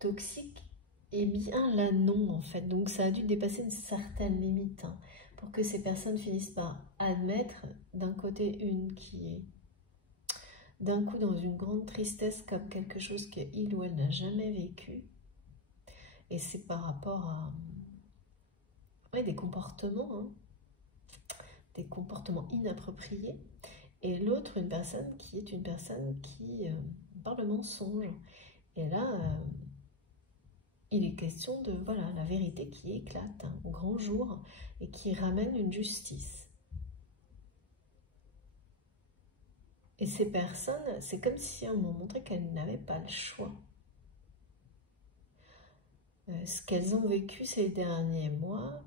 toxiques. Et bien là, non, en fait. Donc ça a dû dépasser une certaine limite, hein, pour que ces personnes finissent par admettre, d'un côté, une qui est d'un coup dans une grande tristesse, comme quelque chose qu'il ou elle n'a jamais vécu. Et c'est par rapport à des comportements, hein, des comportements inappropriés. Et l'autre, une personne qui est une personne qui parle de mensonge. Et là, il est question de, voilà, la vérité qui éclate, hein, au grand jour, et qui ramène une justice. Et ces personnes, c'est comme si on m'a montré qu'elles n'avaient pas le choix. Ce qu'elles ont vécu ces derniers mois,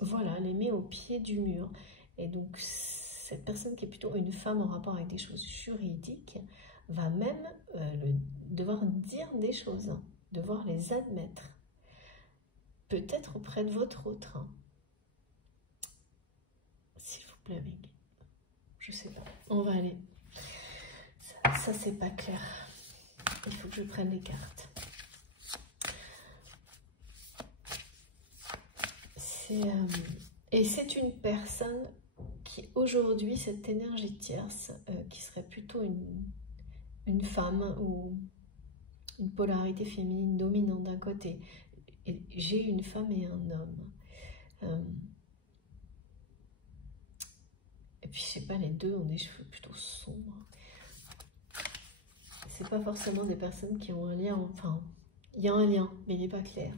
voilà, les met au pied du mur. Et donc, cette personne qui est plutôt une femme en rapport avec des choses juridiques, va même devoir dire des choses, hein, devoir les admettre. Peut-être auprès de votre autre. Hein. S'il vous plaît, Meg. Je sais pas. On va aller. Ça c'est pas clair. Il faut que je prenne les cartes. Et c'est une personne qui, aujourd'hui, cette énergie tierce, qui serait plutôt une femme ou une polarité féminine dominante d'un côté. J'ai une femme et un homme. Et puis, je sais pas, les deux ont des cheveux plutôt sombres. C'est pas forcément des personnes qui ont un lien, enfin, il y a un lien, mais il n'est pas clair.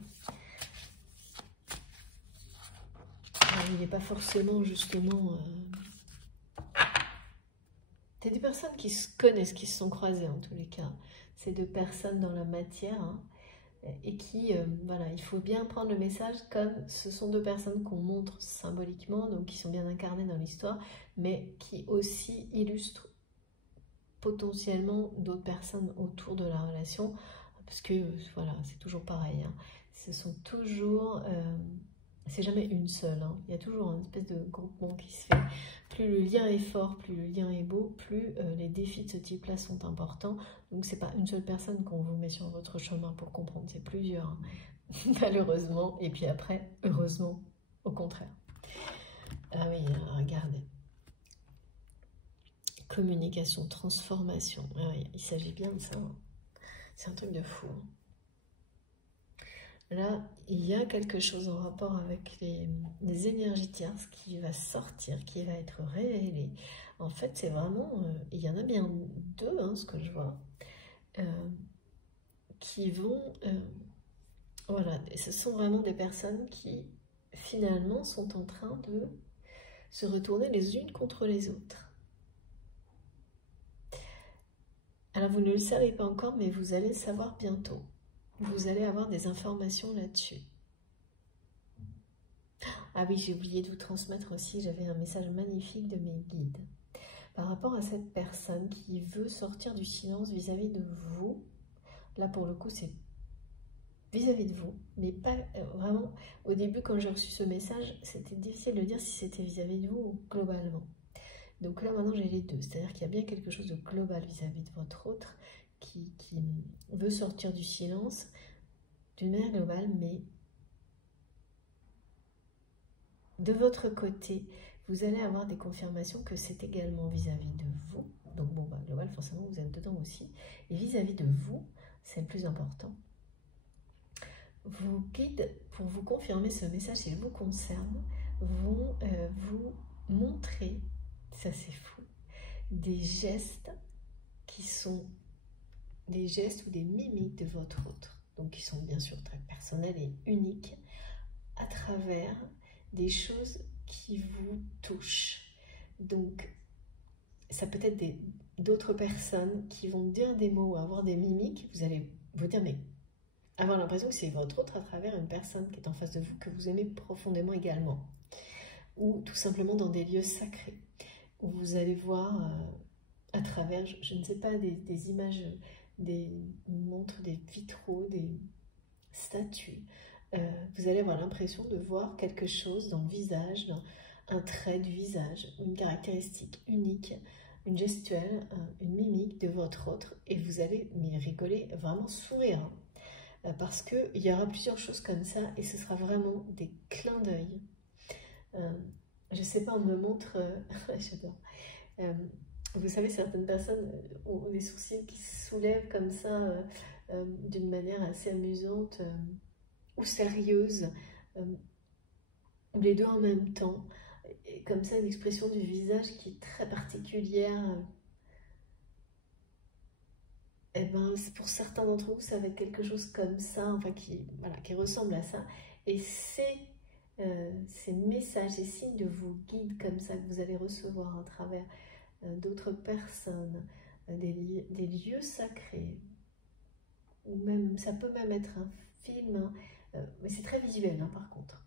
Il n'est pas forcément, justement... C'est des personnes qui se connaissent, qui se sont croisées, en tous les cas. C'est deux personnes dans la matière, hein, et qui, voilà, il faut bien prendre le message comme ce sont deux personnes qu'on montre symboliquement, donc qui sont bien incarnées dans l'histoire, mais qui aussi illustrent potentiellement d'autres personnes autour de la relation, parce que voilà, c'est toujours pareil, hein. Ce sont toujours, c'est jamais une seule, hein. Il y a toujours une espèce de groupement qui se fait. Plus le lien est fort, plus le lien est beau, plus les défis de ce type-là sont importants. Donc c'est pas une seule personne qu'on vous met sur votre chemin pour comprendre, c'est plusieurs, hein. Malheureusement, et puis après, heureusement, au contraire. Ah oui, regardez. Communication, transformation. Ah oui, il s'agit bien de ça, hein. C'est un truc de fou, hein. Là, il y a quelque chose en rapport avec les énergies tierces qui va sortir, qui va être révélé. En fait, c'est vraiment, il y en a bien deux, hein, ce que je vois, qui vont, voilà, et ce sont vraiment des personnes qui, finalement, sont en train de se retourner les unes contre les autres. Alors, vous ne le savez pas encore, mais vous allez le savoir bientôt. Vous allez avoir des informations là-dessus. Ah oui, j'ai oublié de vous transmettre aussi, j'avais un message magnifique de mes guides. Par rapport à cette personne qui veut sortir du silence vis-à-vis de vous, là pour le coup c'est vis-à-vis de vous, mais pas vraiment, au début quand j'ai reçu ce message, c'était difficile de dire si c'était vis-à-vis de vous ou globalement. Donc là maintenant j'ai les deux, c'est-à-dire qu'il y a bien quelque chose de global vis-à-vis de votre autre qui veut sortir du silence d'une manière globale, mais de votre côté, vous allez avoir des confirmations que c'est également vis-à-vis de vous. Donc bon, bah, global, forcément, vous êtes dedans aussi. Et vis-à-vis de vous, c'est le plus important. Vos guides, pour vous confirmer ce message, s'il vous concerne, vont vous montrer, ça c'est fou, des gestes qui sont des gestes ou des mimiques de votre autre. Donc qui sont bien sûr très personnels et uniques à travers des choses qui vous touchent. Donc, ça peut être d'autres personnes qui vont dire des mots, avoir des mimiques. Vous allez vous dire, mais avoir l'impression que c'est votre autre à travers une personne qui est en face de vous, que vous aimez profondément également. Ou tout simplement dans des lieux sacrés, où vous allez voir à travers, je ne sais pas, des images, des montres, des vitraux, des statues. Vous allez avoir l'impression de voir quelque chose dans le visage, dans un trait du visage, une caractéristique unique, une gestuelle, une mimique de votre autre, et vous allez rigoler, vraiment sourire, hein, parce qu'il y aura plusieurs choses comme ça, et ce sera vraiment des clins d'œil. Je ne sais pas, on me montre, j'adore, vous savez, certaines personnes ont des sourcils qui se soulèvent comme ça, d'une manière assez amusante, ou sérieuse, ou les deux en même temps, et comme ça une expression du visage qui est très particulière. Et ben pour certains d'entre vous ça va être quelque chose comme ça, enfin qui ressemble à ça, et ces messages, ces signes de vos guides comme ça que vous allez recevoir à travers d'autres personnes, des lieux sacrés, ou même ça peut même être un film, hein, mais c'est très visuel, hein, par contre.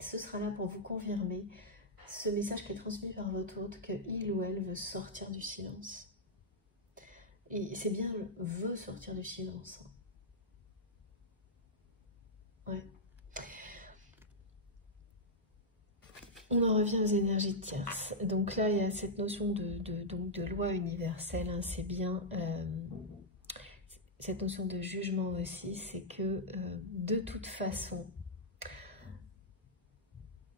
Ce sera là pour vous confirmer ce message qui est transmis par votre autre, que il ou elle veut sortir du silence. Et c'est bien veut sortir du silence. Ouais. On en revient aux énergies tierces. Donc là, il y a cette notion de loi universelle, hein, c'est bien. Cette notion de jugement aussi, c'est que de toute façon,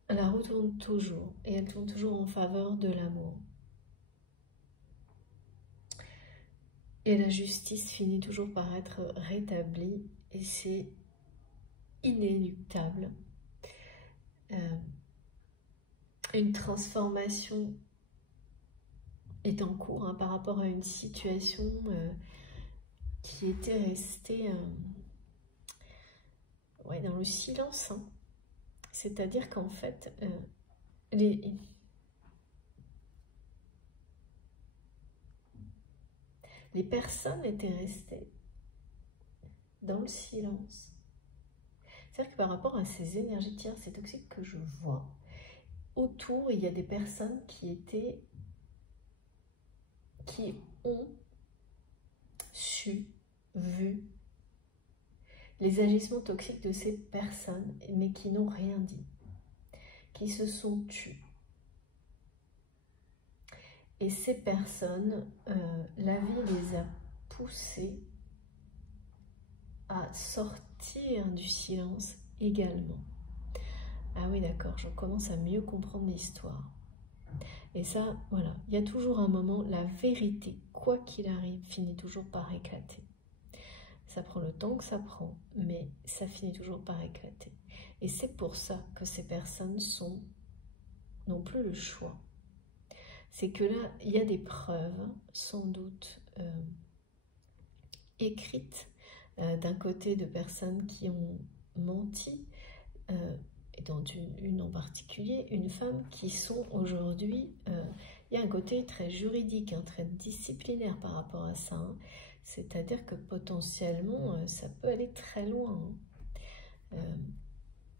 la roue tourne toujours, et elle tourne toujours en faveur de l'amour. Et la justice finit toujours par être rétablie, et c'est inéluctable. Une transformation est en cours, hein, par rapport à une situation qui était restée ouais, dans le silence, hein. C'est-à-dire qu'en fait, les personnes étaient restées dans le silence. C'est-à-dire que par rapport à ces énergies tierces et toxiques que je vois, autour, il y a des personnes qui qui ont su, vu les agissements toxiques de ces personnes, mais qui n'ont rien dit, qui se sont tues. Et ces personnes, la vie les a poussées à sortir du silence également. Ah oui, d'accord, je commence à mieux comprendre l'histoire. Et ça, voilà, il y a toujours un moment, la vérité, quoi qu'il arrive, finit toujours par éclater. Ça prend le temps que ça prend, mais ça finit toujours par éclater. Et c'est pour ça que ces personnes n'ont plus le choix. C'est que là, il y a des preuves, sans doute écrites, d'un côté de personnes qui ont menti, et dont une en particulier, une femme, qui sont aujourd'hui, il y a un côté très juridique, très disciplinaire par rapport à ça, c'est-à-dire que potentiellement, ça peut aller très loin.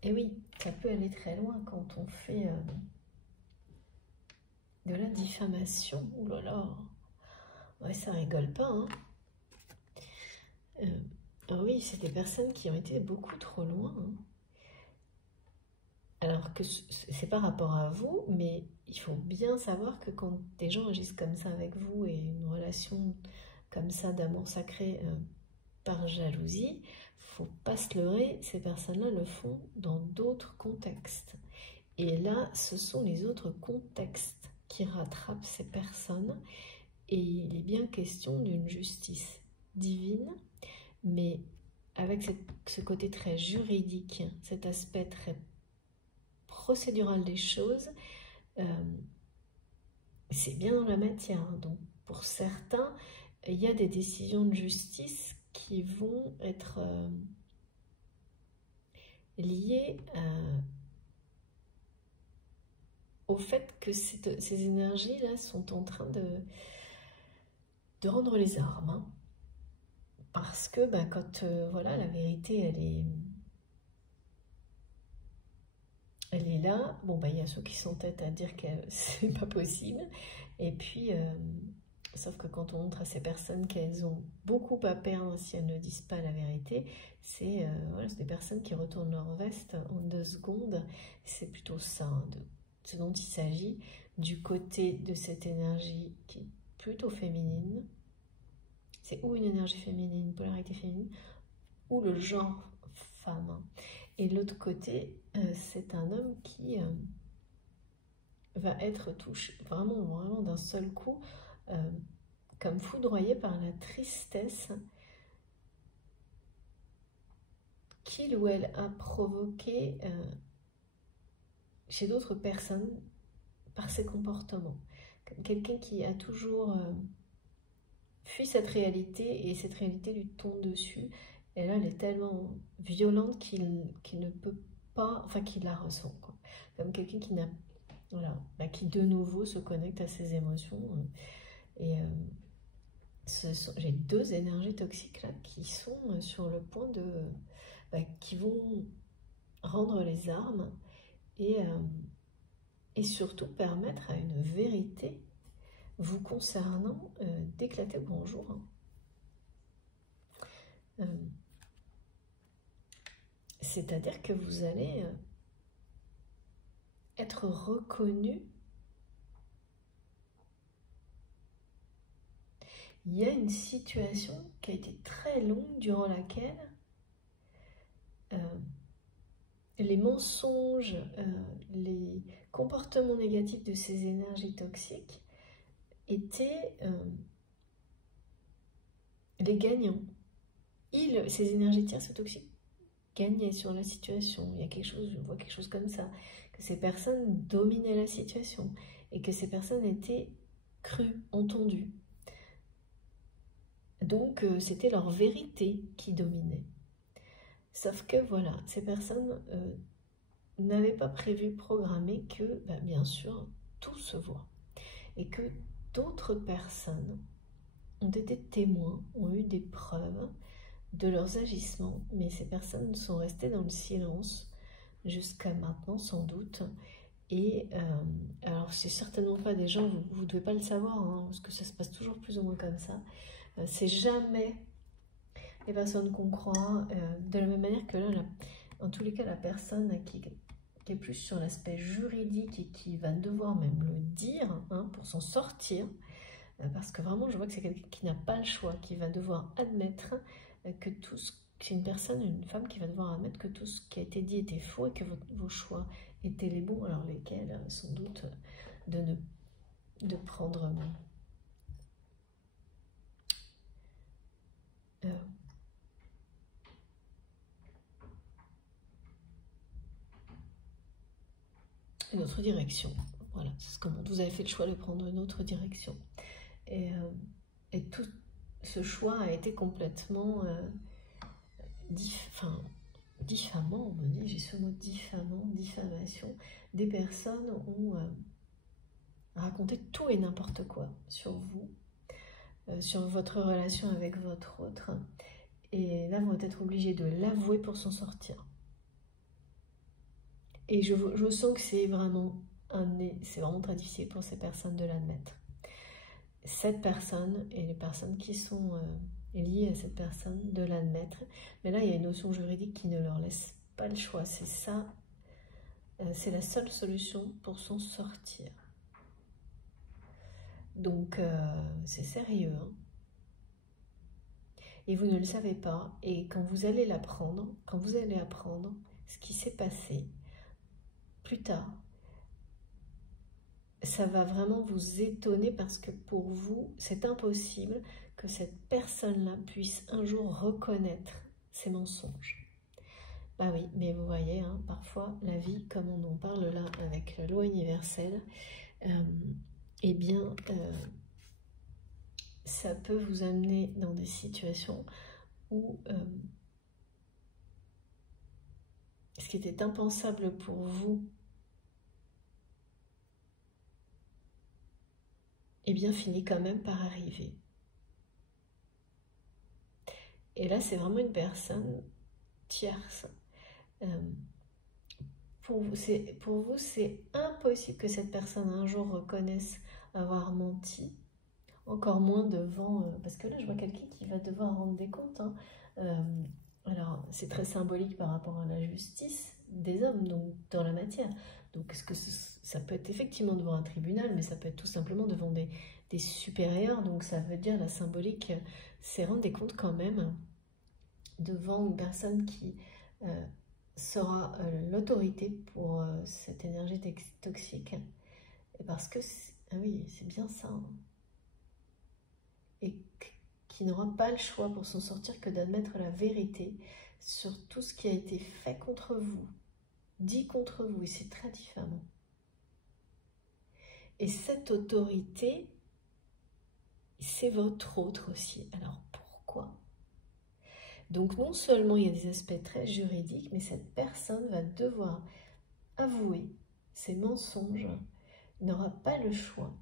Et oui, ça peut aller très loin quand on fait de la diffamation. Ouh là là, ouais, ça rigole pas. Oui, c'est des personnes qui ont été beaucoup trop loin. Alors que c'est par rapport à vous, mais il faut bien savoir que quand des gens agissent comme ça avec vous et une relation comme ça d'amour sacré par jalousie, faut pas se leurrer, ces personnes-là le font dans d'autres contextes. Et là, ce sont les autres contextes qui rattrapent ces personnes, et il est bien question d'une justice divine, mais avec ce côté très juridique, cet aspect très procédural des choses, c'est bien dans la matière. Donc pour certains, il y a des décisions de justice qui vont être liées au fait que ces énergies-là sont en train de rendre les armes. Parce que quand voilà, la vérité, elle est là. Bon, il y a ceux qui s'entêtent à dire que c'est pas possible. Et puis, sauf que quand on montre à ces personnes qu'elles ont beaucoup à perdre si elles ne disent pas la vérité, c'est voilà, des personnes qui retournent leur veste en 2 secondes. C'est plutôt ça, de ce dont il s'agit, du côté de cette énergie qui est plutôt féminine. C'est ou une énergie féminine, une polarité féminine, ou le genre femme. Et de l'autre côté, c'est un homme qui va être touché vraiment d'un seul coup, comme foudroyé par la tristesse qu'il ou elle a provoqué chez d'autres personnes par ses comportements. Comme quelqu'un qui a toujours fuit cette réalité, et cette réalité lui tombe dessus. Et là, elle est tellement violente qu'il ne peut pas, enfin qu'il la ressent, quoi. Comme quelqu'un qui n'a, voilà, qui de nouveau se connecte à ses émotions. Et j'ai 2 énergies toxiques là qui sont sur le point de, qui vont rendre les armes et surtout permettre à une vérité vous concernant d'éclater au grand jour. C'est-à-dire que vous allez être reconnu. Il y a une situation qui a été très longue durant laquelle les mensonges, les comportements négatifs de ces énergies toxiques étaient les gagnants. Ces énergies tierces toxiques gagnaient sur la situation. Il y a quelque chose, je vois quelque chose comme ça, que ces personnes dominaient la situation et que ces personnes étaient crues, entendues. Donc c'était leur vérité qui dominait. Sauf que voilà, ces personnes n'avaient pas prévu, programmé que, bien sûr, tout se voit. Et que d'autres personnes ont été témoins, ont eu des preuves de leurs agissements, mais ces personnes sont restées dans le silence jusqu'à maintenant sans doute. Et alors, c'est certainement pas des gens, vous ne devez pas le savoir, hein, parce que ça se passe toujours plus ou moins comme ça. C'est jamais les personnes qu'on croit, de la même manière que là, en tous les cas, la personne qui est plus sur l'aspect juridique et qui va devoir même le dire, hein, pour s'en sortir, parce que vraiment, je vois que c'est quelqu'un qui n'a pas le choix, qui va devoir admettre que tout ce c'est une personne, une femme qui va devoir admettre que tout ce qui a été dit était faux et que vos choix étaient les bons, alors lesquels, sans doute, de prendre une autre direction. Voilà, c'est comme vous avez fait le choix de prendre une autre direction. Et tout ce choix a été complètement diffamant, on me dit, j'ai ce mot diffamant, diffamation. Des personnes ont raconté tout et n'importe quoi sur vous, sur votre relation avec votre autre. Et là, vous êtes obligé de l'avouer pour s'en sortir. Et je sens que c'est vraiment très difficile pour ces personnes de l'admettre. Cette personne et les personnes qui sont liées à cette personne de l'admettre. Mais là, il y a une notion juridique qui ne leur laisse pas le choix. C'est ça, c'est la seule solution pour s'en sortir. Donc, c'est sérieux. Hein. Et vous ne le savez pas. Et quand vous allez l'apprendre, quand vous allez apprendre ce qui s'est passé plus tard, ça va vraiment vous étonner parce que pour vous, c'est impossible que cette personne-là puisse un jour reconnaître ses mensonges. Bah oui, mais vous voyez, hein, parfois la vie, comme on en parle là avec la loi universelle, eh bien, ça peut vous amener dans des situations où ce qui était impensable pour vous, eh bien, finit quand même par arriver. Et là, c'est vraiment une personne tierce. Pour vous, c'est impossible que cette personne un jour reconnaisse avoir menti. Encore moins devant... parce que là, je vois quelqu'un qui va devoir rendre des comptes. Hein. Alors, c'est très symbolique par rapport à la justice des hommes, donc dans la matière. Donc, est-ce que ça peut être effectivement devant un tribunal, mais ça peut être tout simplement devant des supérieurs. Donc, ça veut dire, la symbolique, c'est rendre des comptes quand même devant une personne qui sera l'autorité pour cette énergie toxique. Et parce que, ah oui, c'est bien ça. Hein. Et qui n'aura pas le choix pour s'en sortir que d'admettre la vérité sur tout ce qui a été fait contre vous, dit contre vous, et c'est très diffamant. Et cette autorité, c'est votre autre aussi. Alors pourquoi ? Donc non seulement il y a des aspects très juridiques, mais cette personne va devoir avouer ses mensonges, n'aura pas le choix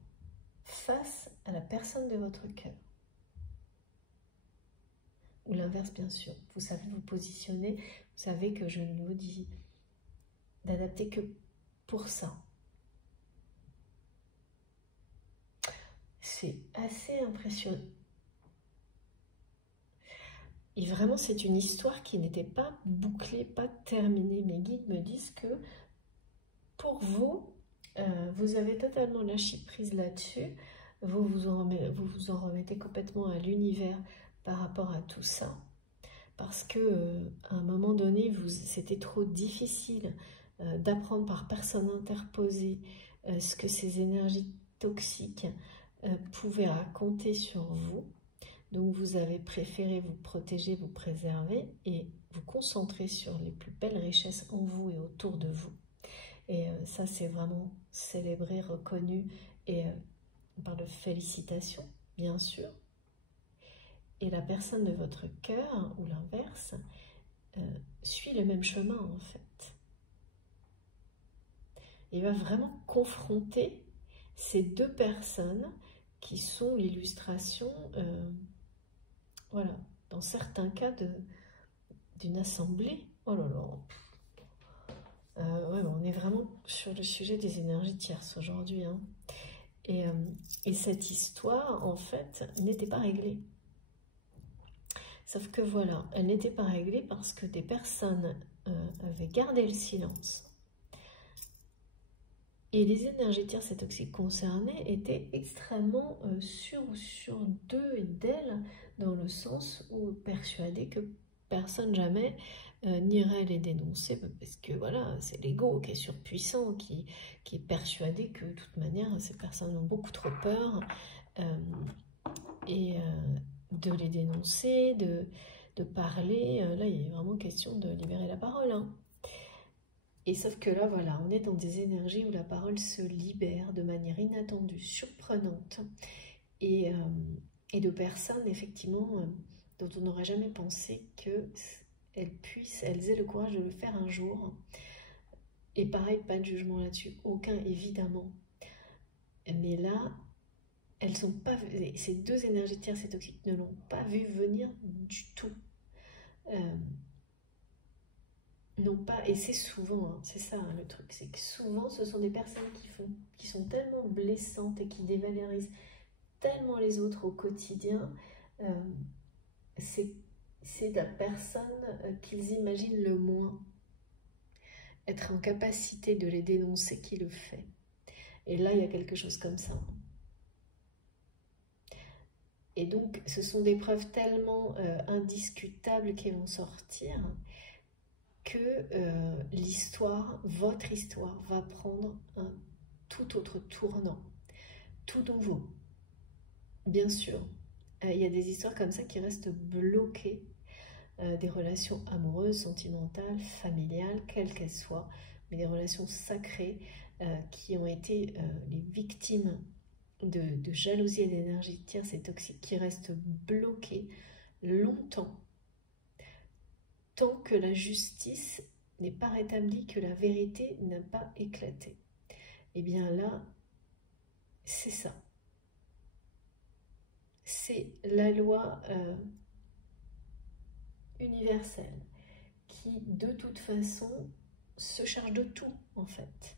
face à la personne de votre cœur. Ou l'inverse, bien sûr. Vous savez vous positionner, vous savez que je ne vous dis d'adapter que pour ça. C'est assez impressionnant. Et vraiment, c'est une histoire qui n'était pas bouclée, pas terminée. Mes guides me disent que pour vous, vous avez totalement lâché prise là-dessus. Vous vous en remettez complètement à l'univers par rapport à tout ça. Parce que à un moment donné, c'était trop difficile d'apprendre par personne interposée ce que ces énergies toxiques pouvaient raconter sur vous. Donc vous avez préféré vous protéger, vous préserver et vous concentrer sur les plus belles richesses en vous et autour de vous. Et ça, c'est vraiment célébré, reconnu et on parle de félicitations, bien sûr. Et la personne de votre cœur, ou l'inverse, suit le même chemin en fait. Il va vraiment confronter ces deux personnes qui sont l'illustration, voilà, dans certains cas d'une assemblée. Oh là là, Ouais, on est vraiment sur le sujet des énergies tierces aujourd'hui, hein. Et cette histoire, en fait, n'était pas réglée. Sauf que voilà, elle n'était pas réglée parce que des personnes avaient gardé le silence. Et les énergies tierces et toxiques concernées étaient extrêmement sûres d'eux et d'elles, dans le sens où persuadées que personne jamais n'irait les dénoncer, parce que voilà, c'est l'ego qui est surpuissant, qui est persuadé que de toute manière, ces personnes ont beaucoup trop peur, de les dénoncer, de parler. Là, il est vraiment question de libérer la parole, hein. Et sauf que là, voilà, on est dans des énergies où la parole se libère de manière inattendue, surprenante, et de personnes, effectivement, dont on n'aurait jamais pensé qu'elles aient le courage de le faire un jour. Et pareil, pas de jugement là-dessus, aucun, évidemment. Mais là, elles sont pas, ces deux énergies tierces et toxiques ne l'ont pas vu venir du tout. Non pas, et c'est souvent, hein, c'est ça hein, le truc, c'est que souvent ce sont des personnes qui sont tellement blessantes et qui dévalorisent tellement les autres au quotidien, c'est la personne qu'ils imaginent le moins être en capacité de les dénoncer qui le fait. Et là, il y a quelque chose comme ça. Et donc, ce sont des preuves tellement indiscutables qui vont sortir que l'histoire, votre histoire, va prendre un tout autre tournant, tout nouveau. Bien sûr, il y a des histoires comme ça qui restent bloquées, des relations amoureuses, sentimentales, familiales, quelles qu'elles soient, mais des relations sacrées qui ont été les victimes de jalousie et d'énergie tierce et toxique, qui restent bloquées longtemps, tant que la justice n'est pas rétablie, que la vérité n'a pas éclaté. Et bien là, c'est ça. C'est la loi universelle qui, de toute façon, se charge de tout, en fait.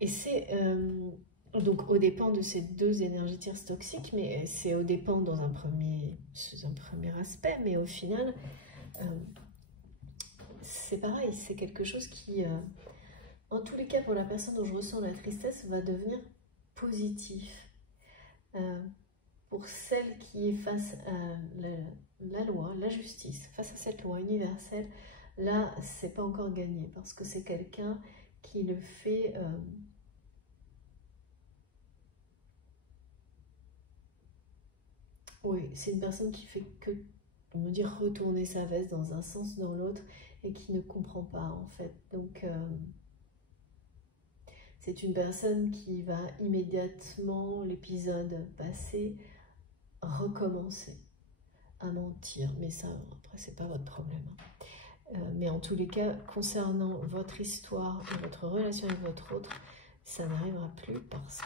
Et c'est donc au dépend de ces deux énergies tierces toxiques, mais c'est au dépend dans un premier aspect, mais au final, c'est pareil, c'est quelque chose qui, en tous les cas, pour la personne dont je ressens la tristesse, va devenir positif. Pour celle qui est face à la loi, la justice, face à cette loi universelle, là, c'est pas encore gagné, parce que c'est quelqu'un qui le fait... oui, c'est une personne qui fait que, on va dire, retourner sa veste dans un sens, dans l'autre, et qui ne comprend pas, en fait. Donc, c'est une personne qui va immédiatement, l'épisode passé, recommencer à mentir. Mais ça, après, c'est pas votre problème. Mais en tous les cas, concernant votre histoire et votre relation avec votre autre, ça n'arrivera plus parce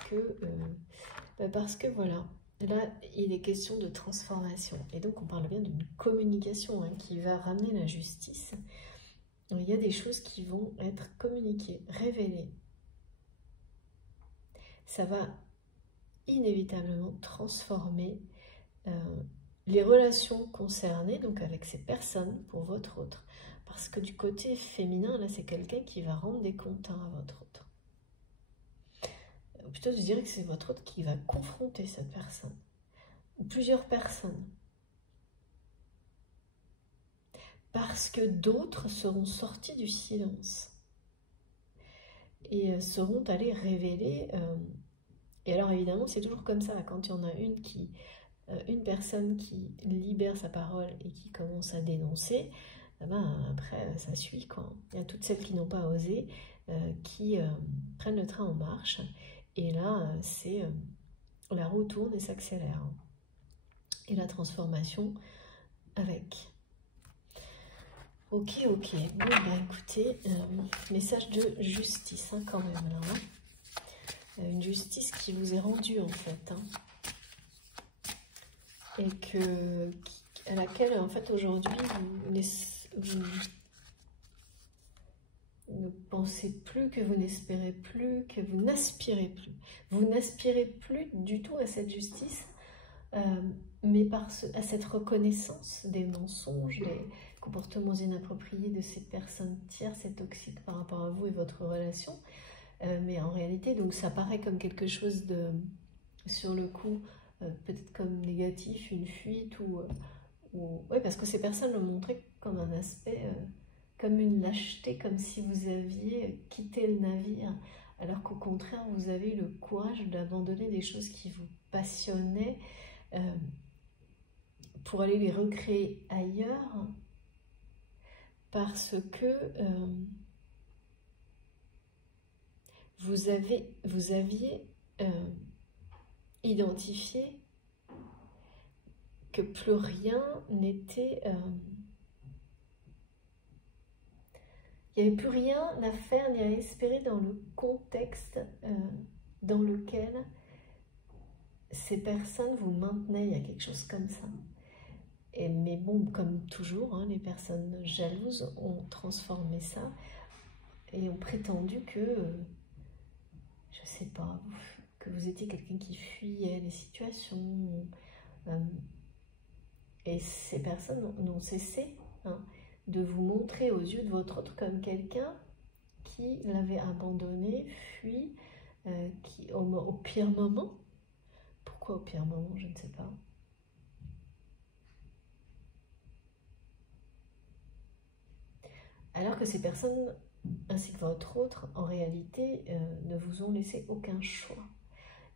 que voilà, là, il est question de transformation. Et donc, on parle bien d'une communication qui va ramener la justice. Il y a des choses qui vont être communiquées, révélées. Ça va inévitablement transformer les relations concernées, donc avec ces personnes, pour votre autre. Parce que du côté féminin, là, c'est quelqu'un qui va rendre des comptes à votre autre. Ou plutôt, je dirais que c'est votre autre qui va confronter cette personne. Ou plusieurs personnes. Parce que d'autres seront sortis du silence. Et seront allés révéler... Et alors, évidemment, c'est toujours comme ça. Quand il y en a une personne qui libère sa parole et qui commence à dénoncer, après ça suit quoi. Il y a toutes celles qui n'ont pas osé qui prennent le train en marche et là c'est la roue tourne et s'accélère et la transformation avec. Ok, bon bah écoutez, message de justice quand même là, une justice qui vous est rendue en fait, et à laquelle, en fait, aujourd'hui, vous ne pensez plus, que vous n'espérez plus, que vous n'aspirez plus. Vous n'aspirez plus du tout à cette justice, mais à cette reconnaissance des mensonges, des comportements inappropriés de ces personnes tierces et toxiques par rapport à vous et votre relation. Mais en réalité, donc ça paraît comme quelque chose de, sur le coup, peut-être comme négatif, une fuite, ouais, parce que ces personnes l'ont montré comme un aspect, comme une lâcheté, comme si vous aviez quitté le navire, alors qu'au contraire, vous avez eu le courage d'abandonner des choses qui vous passionnaient, pour aller les recréer ailleurs, parce que vous aviez identifié que plus rien n'était... il n'y avait plus rien à faire ni à espérer dans le contexte dans lequel ces personnes vous maintenaient. Il y a quelque chose comme ça. Mais bon, comme toujours, hein, les personnes jalouses ont transformé ça et ont prétendu que, je ne sais pas, que vous étiez quelqu'un qui fuyait les situations. Et ces personnes n'ont cessé, hein, de vous montrer aux yeux de votre autre comme quelqu'un qui l'avait abandonné, fui, qui au pire moment. Pourquoi au pire moment? Je ne sais pas. Alors que ces personnes, ainsi que votre autre, en réalité, ne vous ont laissé aucun choix.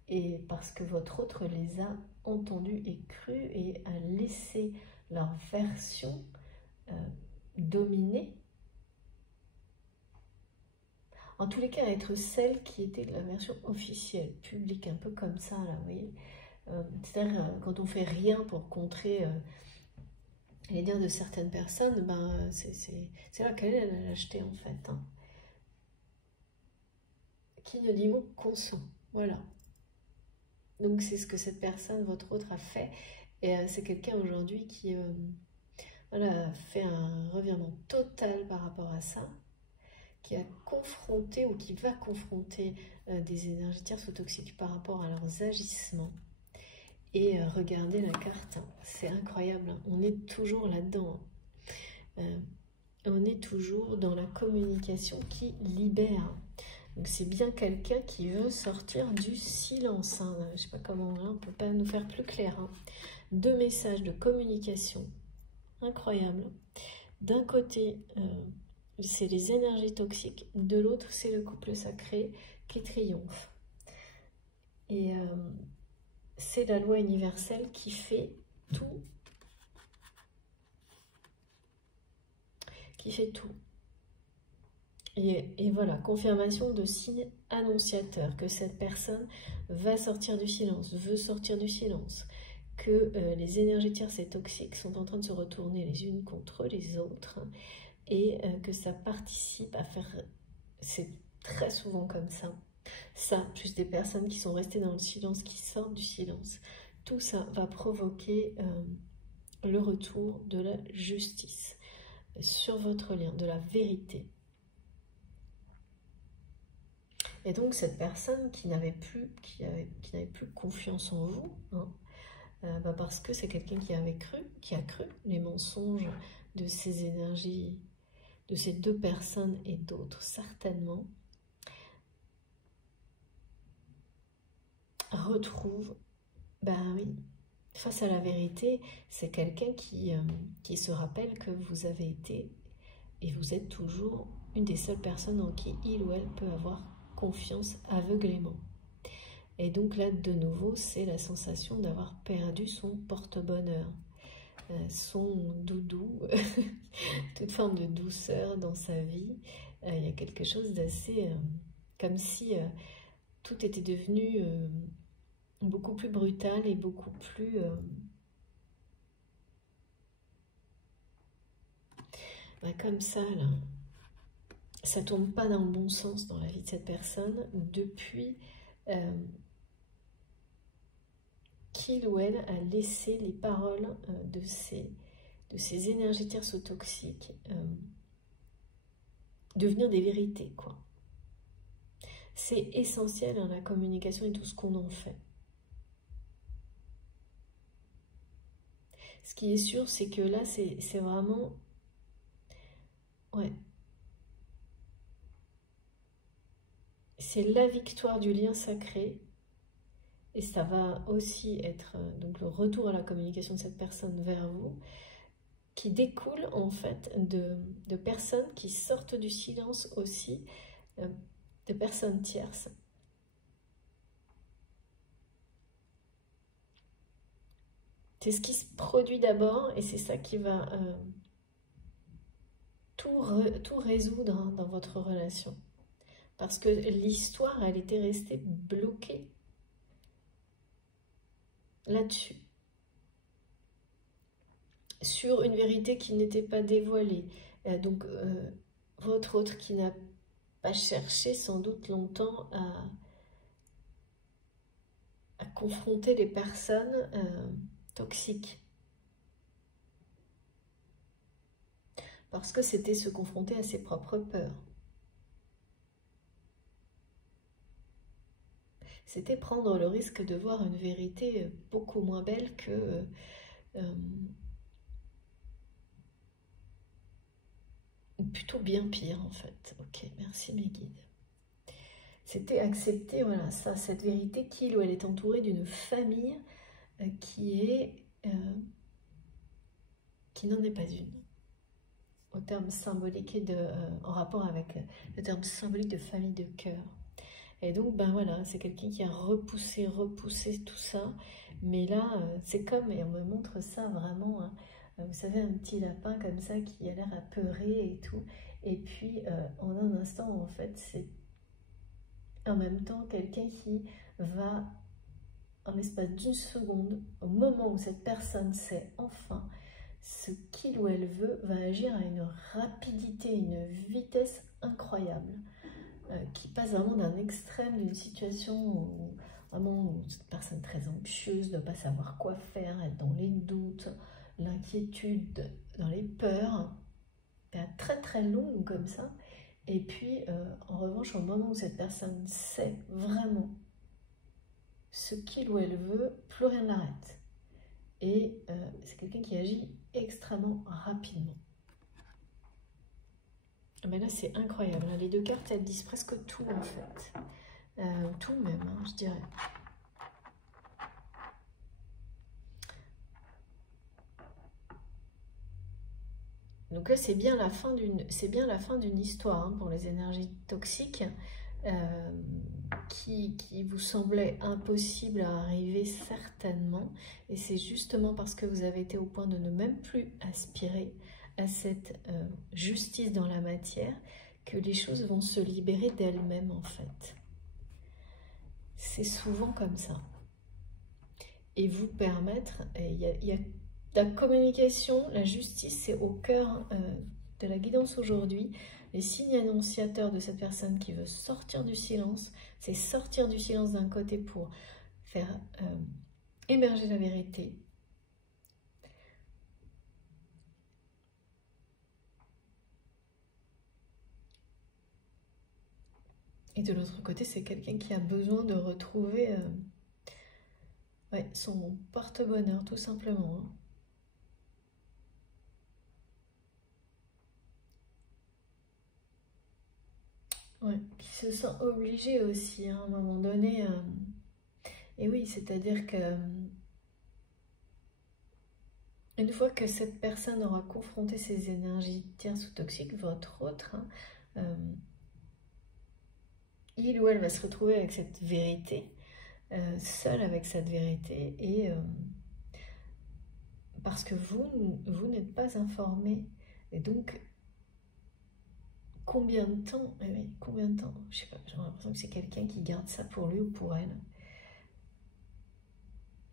Et parce que votre autre les a entendus et crus et a laissé leur version dominer. En tous les cas, être celle qui était la version officielle, publique, un peu comme ça, là, vous voyez. C'est-à-dire, quand on fait rien pour contrer les dires de certaines personnes, ben, c'est là qu'elle a acheté, en fait. Hein. Qui ne dit mot consent, voilà. Donc c'est ce que cette personne, votre autre, a fait. Et c'est quelqu'un aujourd'hui qui voilà, fait un revirement total par rapport à ça, qui a confronté ou qui va confronter des énergies tierces ou toxiques par rapport à leurs agissements. Et regardez la carte, c'est incroyable, hein. On est toujours là-dedans. On est toujours dans la communication qui libère. Donc c'est bien quelqu'un qui veut sortir du silence. Hein. Je ne sais pas comment, hein, on ne peut pas nous faire plus clair. Hein. 2 messages de communication incroyables. D'un côté, c'est les énergies toxiques. De l'autre, c'est le couple sacré qui triomphe. Et c'est la loi universelle qui fait tout. Qui fait tout. Et voilà, confirmation de signe annonciateur que cette personne va sortir du silence, veut sortir du silence, que les énergies tierces et toxiques sont en train de se retourner les unes contre les autres et que ça participe à faire, c'est très souvent comme ça, plus des personnes qui sont restées dans le silence, qui sortent du silence, tout ça va provoquer le retour de la justice sur votre lien, de la vérité. Et donc cette personne qui n'avait plus, plus confiance en vous, hein, parce que c'est quelqu'un qui a cru les mensonges de ces énergies, de ces 2 personnes et d'autres certainement, retrouve, ben oui, face à la vérité, c'est quelqu'un qui se rappelle que vous avez été et vous êtes toujours une des seules personnes en qui il ou elle peut avoir confiance aveuglément. Et donc là, de nouveau, c'est la sensation d'avoir perdu son porte-bonheur, son doudou, toute forme de douceur dans sa vie. Il y a quelque chose d'assez... comme si tout était devenu beaucoup plus brutal et beaucoup plus... comme ça, là. Ça ne tourne pas dans le bon sens dans la vie de cette personne depuis qu'il ou elle a laissé les paroles de ces de ces énergies tierces ou toxiques devenir des vérités, quoi. C'est essentiel dans la communication et tout ce qu'on en fait. Ce qui est sûr, c'est que là, c'est vraiment... Ouais. C'est la victoire du lien sacré. Et ça va aussi être donc le retour à la communication de cette personne vers vous, qui découle en fait de personnes qui sortent du silence aussi, de personnes tierces. C'est ce qui se produit d'abord et c'est ça qui va tout résoudre hein, dans votre relation. Parce que l'histoire, elle était restée bloquée là-dessus. Sur une vérité qui n'était pas dévoilée. Donc, votre autre qui n'a pas cherché sans doute longtemps à confronter les personnes toxiques. Parce que c'était se confronter à ses propres peurs. C'était prendre le risque de voir une vérité beaucoup moins belle que... plutôt bien pire en fait. Ok, merci mes guides. C'était accepter, voilà, ça, cette vérité qu'il ou elle est entourée d'une famille qui n'en est pas une. Au terme symbolique et en rapport avec le terme symbolique de famille de cœur. Et donc, ben voilà, c'est quelqu'un qui a repoussé tout ça. Mais là, c'est comme, et on me montre ça vraiment, hein, vous savez, un petit lapin comme ça qui a l'air apeuré et tout. Et puis, en un instant, en fait, c'est en même temps quelqu'un qui va, en l'espace d'une seconde, au moment où cette personne sait enfin ce qu'il ou elle veut, va agir à une rapidité, une vitesse incroyable. Qui passe vraiment d'un extrême d'une situation où vraiment cette personne très anxieuse, ne pas savoir quoi faire, être dans les doutes, l'inquiétude, dans les peurs, très très longue comme ça. Et puis en revanche, au moment où cette personne sait vraiment ce qu'il ou elle veut, plus rien ne l'arrête. Et c'est quelqu'un qui agit extrêmement rapidement. Mais là, c'est incroyable. Les deux cartes, elles disent presque tout, en fait. Tout même, hein, je dirais. Donc là, c'est bien la fin d'une histoire hein, pour les énergies toxiques qui vous semblait impossible à arriver certainement. Et c'est justement parce que vous avez été au point de ne même plus aspirer à cette justice dans la matière que les choses vont se libérer d'elles-mêmes en fait. C'est souvent comme ça. Et vous permettre, il y a la communication, la justice, c'est au cœur de la guidance aujourd'hui. Les signes annonciateurs de cette personne qui veut sortir du silence, c'est sortir du silence d'un côté pour faire émerger la vérité. Et de l'autre côté, c'est quelqu'un qui a besoin de retrouver ouais, son porte-bonheur, tout simplement. Hein. Ouais, qui se sent obligé aussi hein, à un moment donné. Et oui, c'est-à-dire que une fois que cette personne aura confronté ses énergies tierces ou toxiques, votre autre, hein, il ou elle va se retrouver avec cette vérité, seul avec cette vérité, et parce que vous n'êtes pas informé. Et donc, combien de temps, oui, combien de temps, je sais pas, j'ai l'impression que c'est quelqu'un qui garde ça pour lui ou pour elle,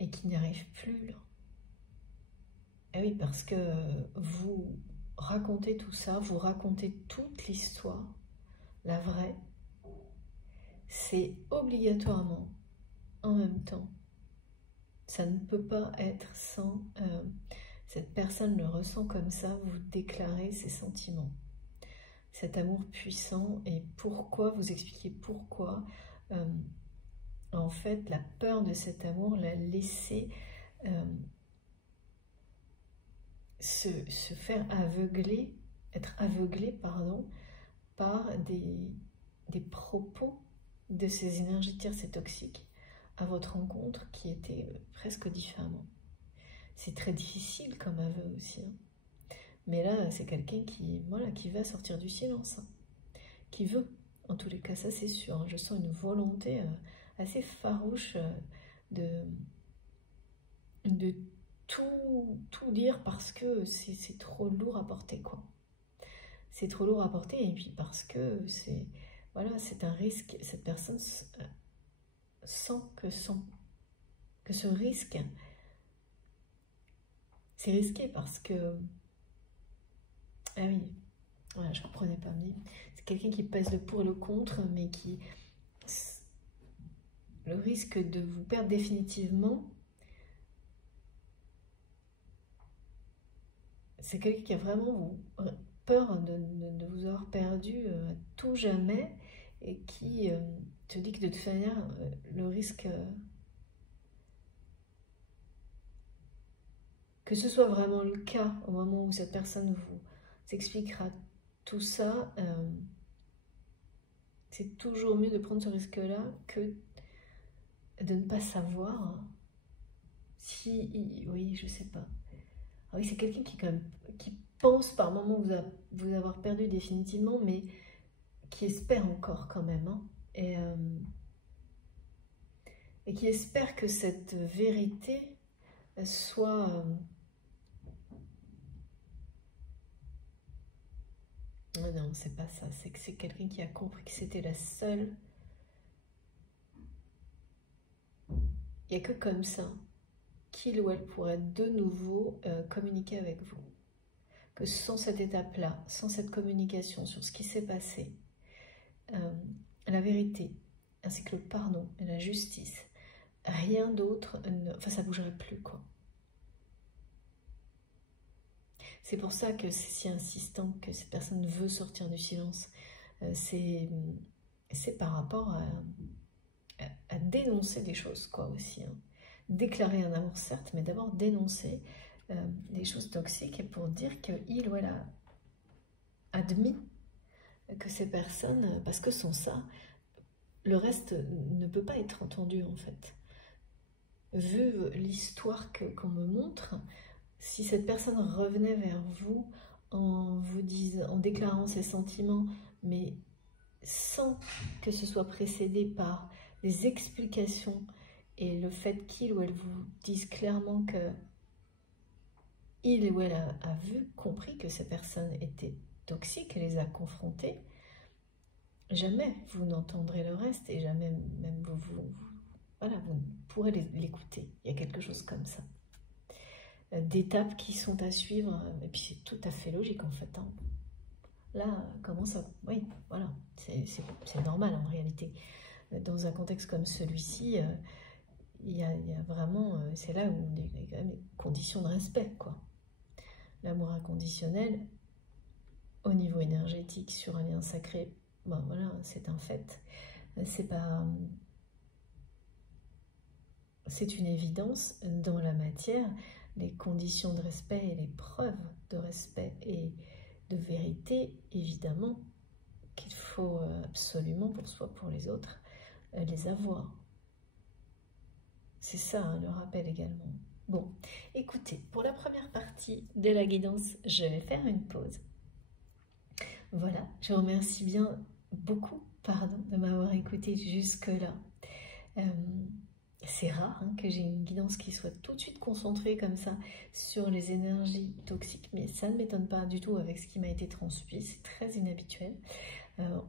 et qui n'y arrive plus, là. Et oui, parce que vous racontez tout ça, vous racontez toute l'histoire, la vraie, c'est obligatoirement, en même temps, ça ne peut pas être sans cette personne le ressent comme ça, vous déclarez ses sentiments. Cet amour puissant, et pourquoi, vous expliquez pourquoi, en fait, la peur de cet amour l'a laissé se faire aveugler, être aveuglé, pardon, par des propos de ces énergies tierces et toxiques à votre rencontre qui étaient presque diffamants. C'est très difficile comme aveu aussi. Hein. Mais là, c'est quelqu'un qui, voilà, qui va sortir du silence, hein, qui veut. En tous les cas, ça c'est sûr. Hein. Je sens une volonté assez farouche de tout dire parce que c'est trop lourd à porter, quoi. C'est trop lourd à porter, et puis parce que c'est, voilà, c'est un risque. Cette personne sent que ce risque, c'est risqué parce que, ah oui, voilà, je ne reprenais pas, mais c'est quelqu'un qui pèse le pour et le contre, mais qui, le risque de vous perdre définitivement, c'est quelqu'un qui a vraiment peur de vous avoir perdu à tout jamais, et qui te dit que de toute manière, le risque, que ce soit vraiment le cas au moment où cette personne vous expliquera tout ça, c'est toujours mieux de prendre ce risque-là que de ne pas savoir si, oui, je sais pas. Ah oui, c'est quelqu'un qui quand même, qui pense par moment vous avoir perdu définitivement, mais qui espère encore quand même, hein, et qui espère que cette vérité soit... non, c'est pas ça, c'est que c'est quelqu'un qui a compris que c'était la seule... Il n'y a que comme ça qu'il ou elle pourrait de nouveau communiquer avec vous. Que sans cette étape-là, sans cette communication sur ce qui s'est passé, la vérité, ainsi que le pardon et la justice, rien d'autre, enfin ça ne bougerait plus, quoi. C'est pour ça que c'est si insistant que cette personne veut sortir du silence. C'est par rapport à dénoncer des choses, quoi, aussi. Hein. Déclarer un amour, certes, mais d'abord dénoncer des choses toxiques pour dire qu'il ou elle a admis que ces personnes, parce que sans ça, le reste ne peut pas être entendu, en fait. Vu l'histoire qu'on me montre, si cette personne revenait vers vous en en déclarant ses sentiments, mais sans que ce soit précédé par des explications et le fait qu'il ou elle vous dise clairement que il ou elle a compris que ces personnes étaient toxiques et les a confrontées, jamais vous n'entendrez le reste, et jamais même voilà, vous pourrez l'écouter. Il y a quelque chose comme ça. D'étapes qui sont à suivre, et puis c'est tout à fait logique en fait. Hein. Là, comment ça... Oui, voilà, c'est normal en réalité. Dans un contexte comme celui-ci, il y a vraiment... c'est là où il y a quand même des conditions de respect, quoi. L'amour inconditionnel, au niveau énergétique, sur un lien sacré, bon voilà, c'est un fait. C'est pas... C'est une évidence dans la matière, les conditions de respect et les preuves de respect et de vérité, évidemment, qu'il faut absolument pour soi, pour les autres, les avoir. C'est ça, hein, le rappel également. Bon, écoutez, pour la première partie de la guidance, je vais faire une pause. Voilà, je vous remercie bien beaucoup, pardon, de m'avoir écouté jusque-là. C'est rare hein, que j'ai une guidance qui soit tout de suite concentrée comme ça sur les énergies toxiques, mais ça ne m'étonne pas du tout avec ce qui m'a été transmis, c'est très inhabituel.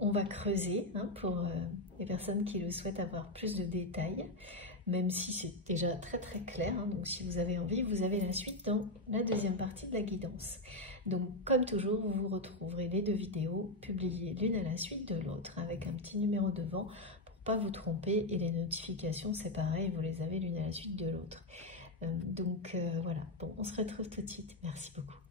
On va creuser hein, pour les personnes qui le souhaitent avoir plus de détails, même si c'est déjà très très clair, hein, donc si vous avez envie, vous avez la suite dans la deuxième partie de la guidance. Donc comme toujours, vous retrouverez les deux vidéos publiées l'une à la suite de l'autre, avec un petit numéro devant, pas vous tromper, et les notifications c'est pareil, vous les avez l'une à la suite de l'autre. Donc voilà, bon, on se retrouve tout de suite. Merci beaucoup.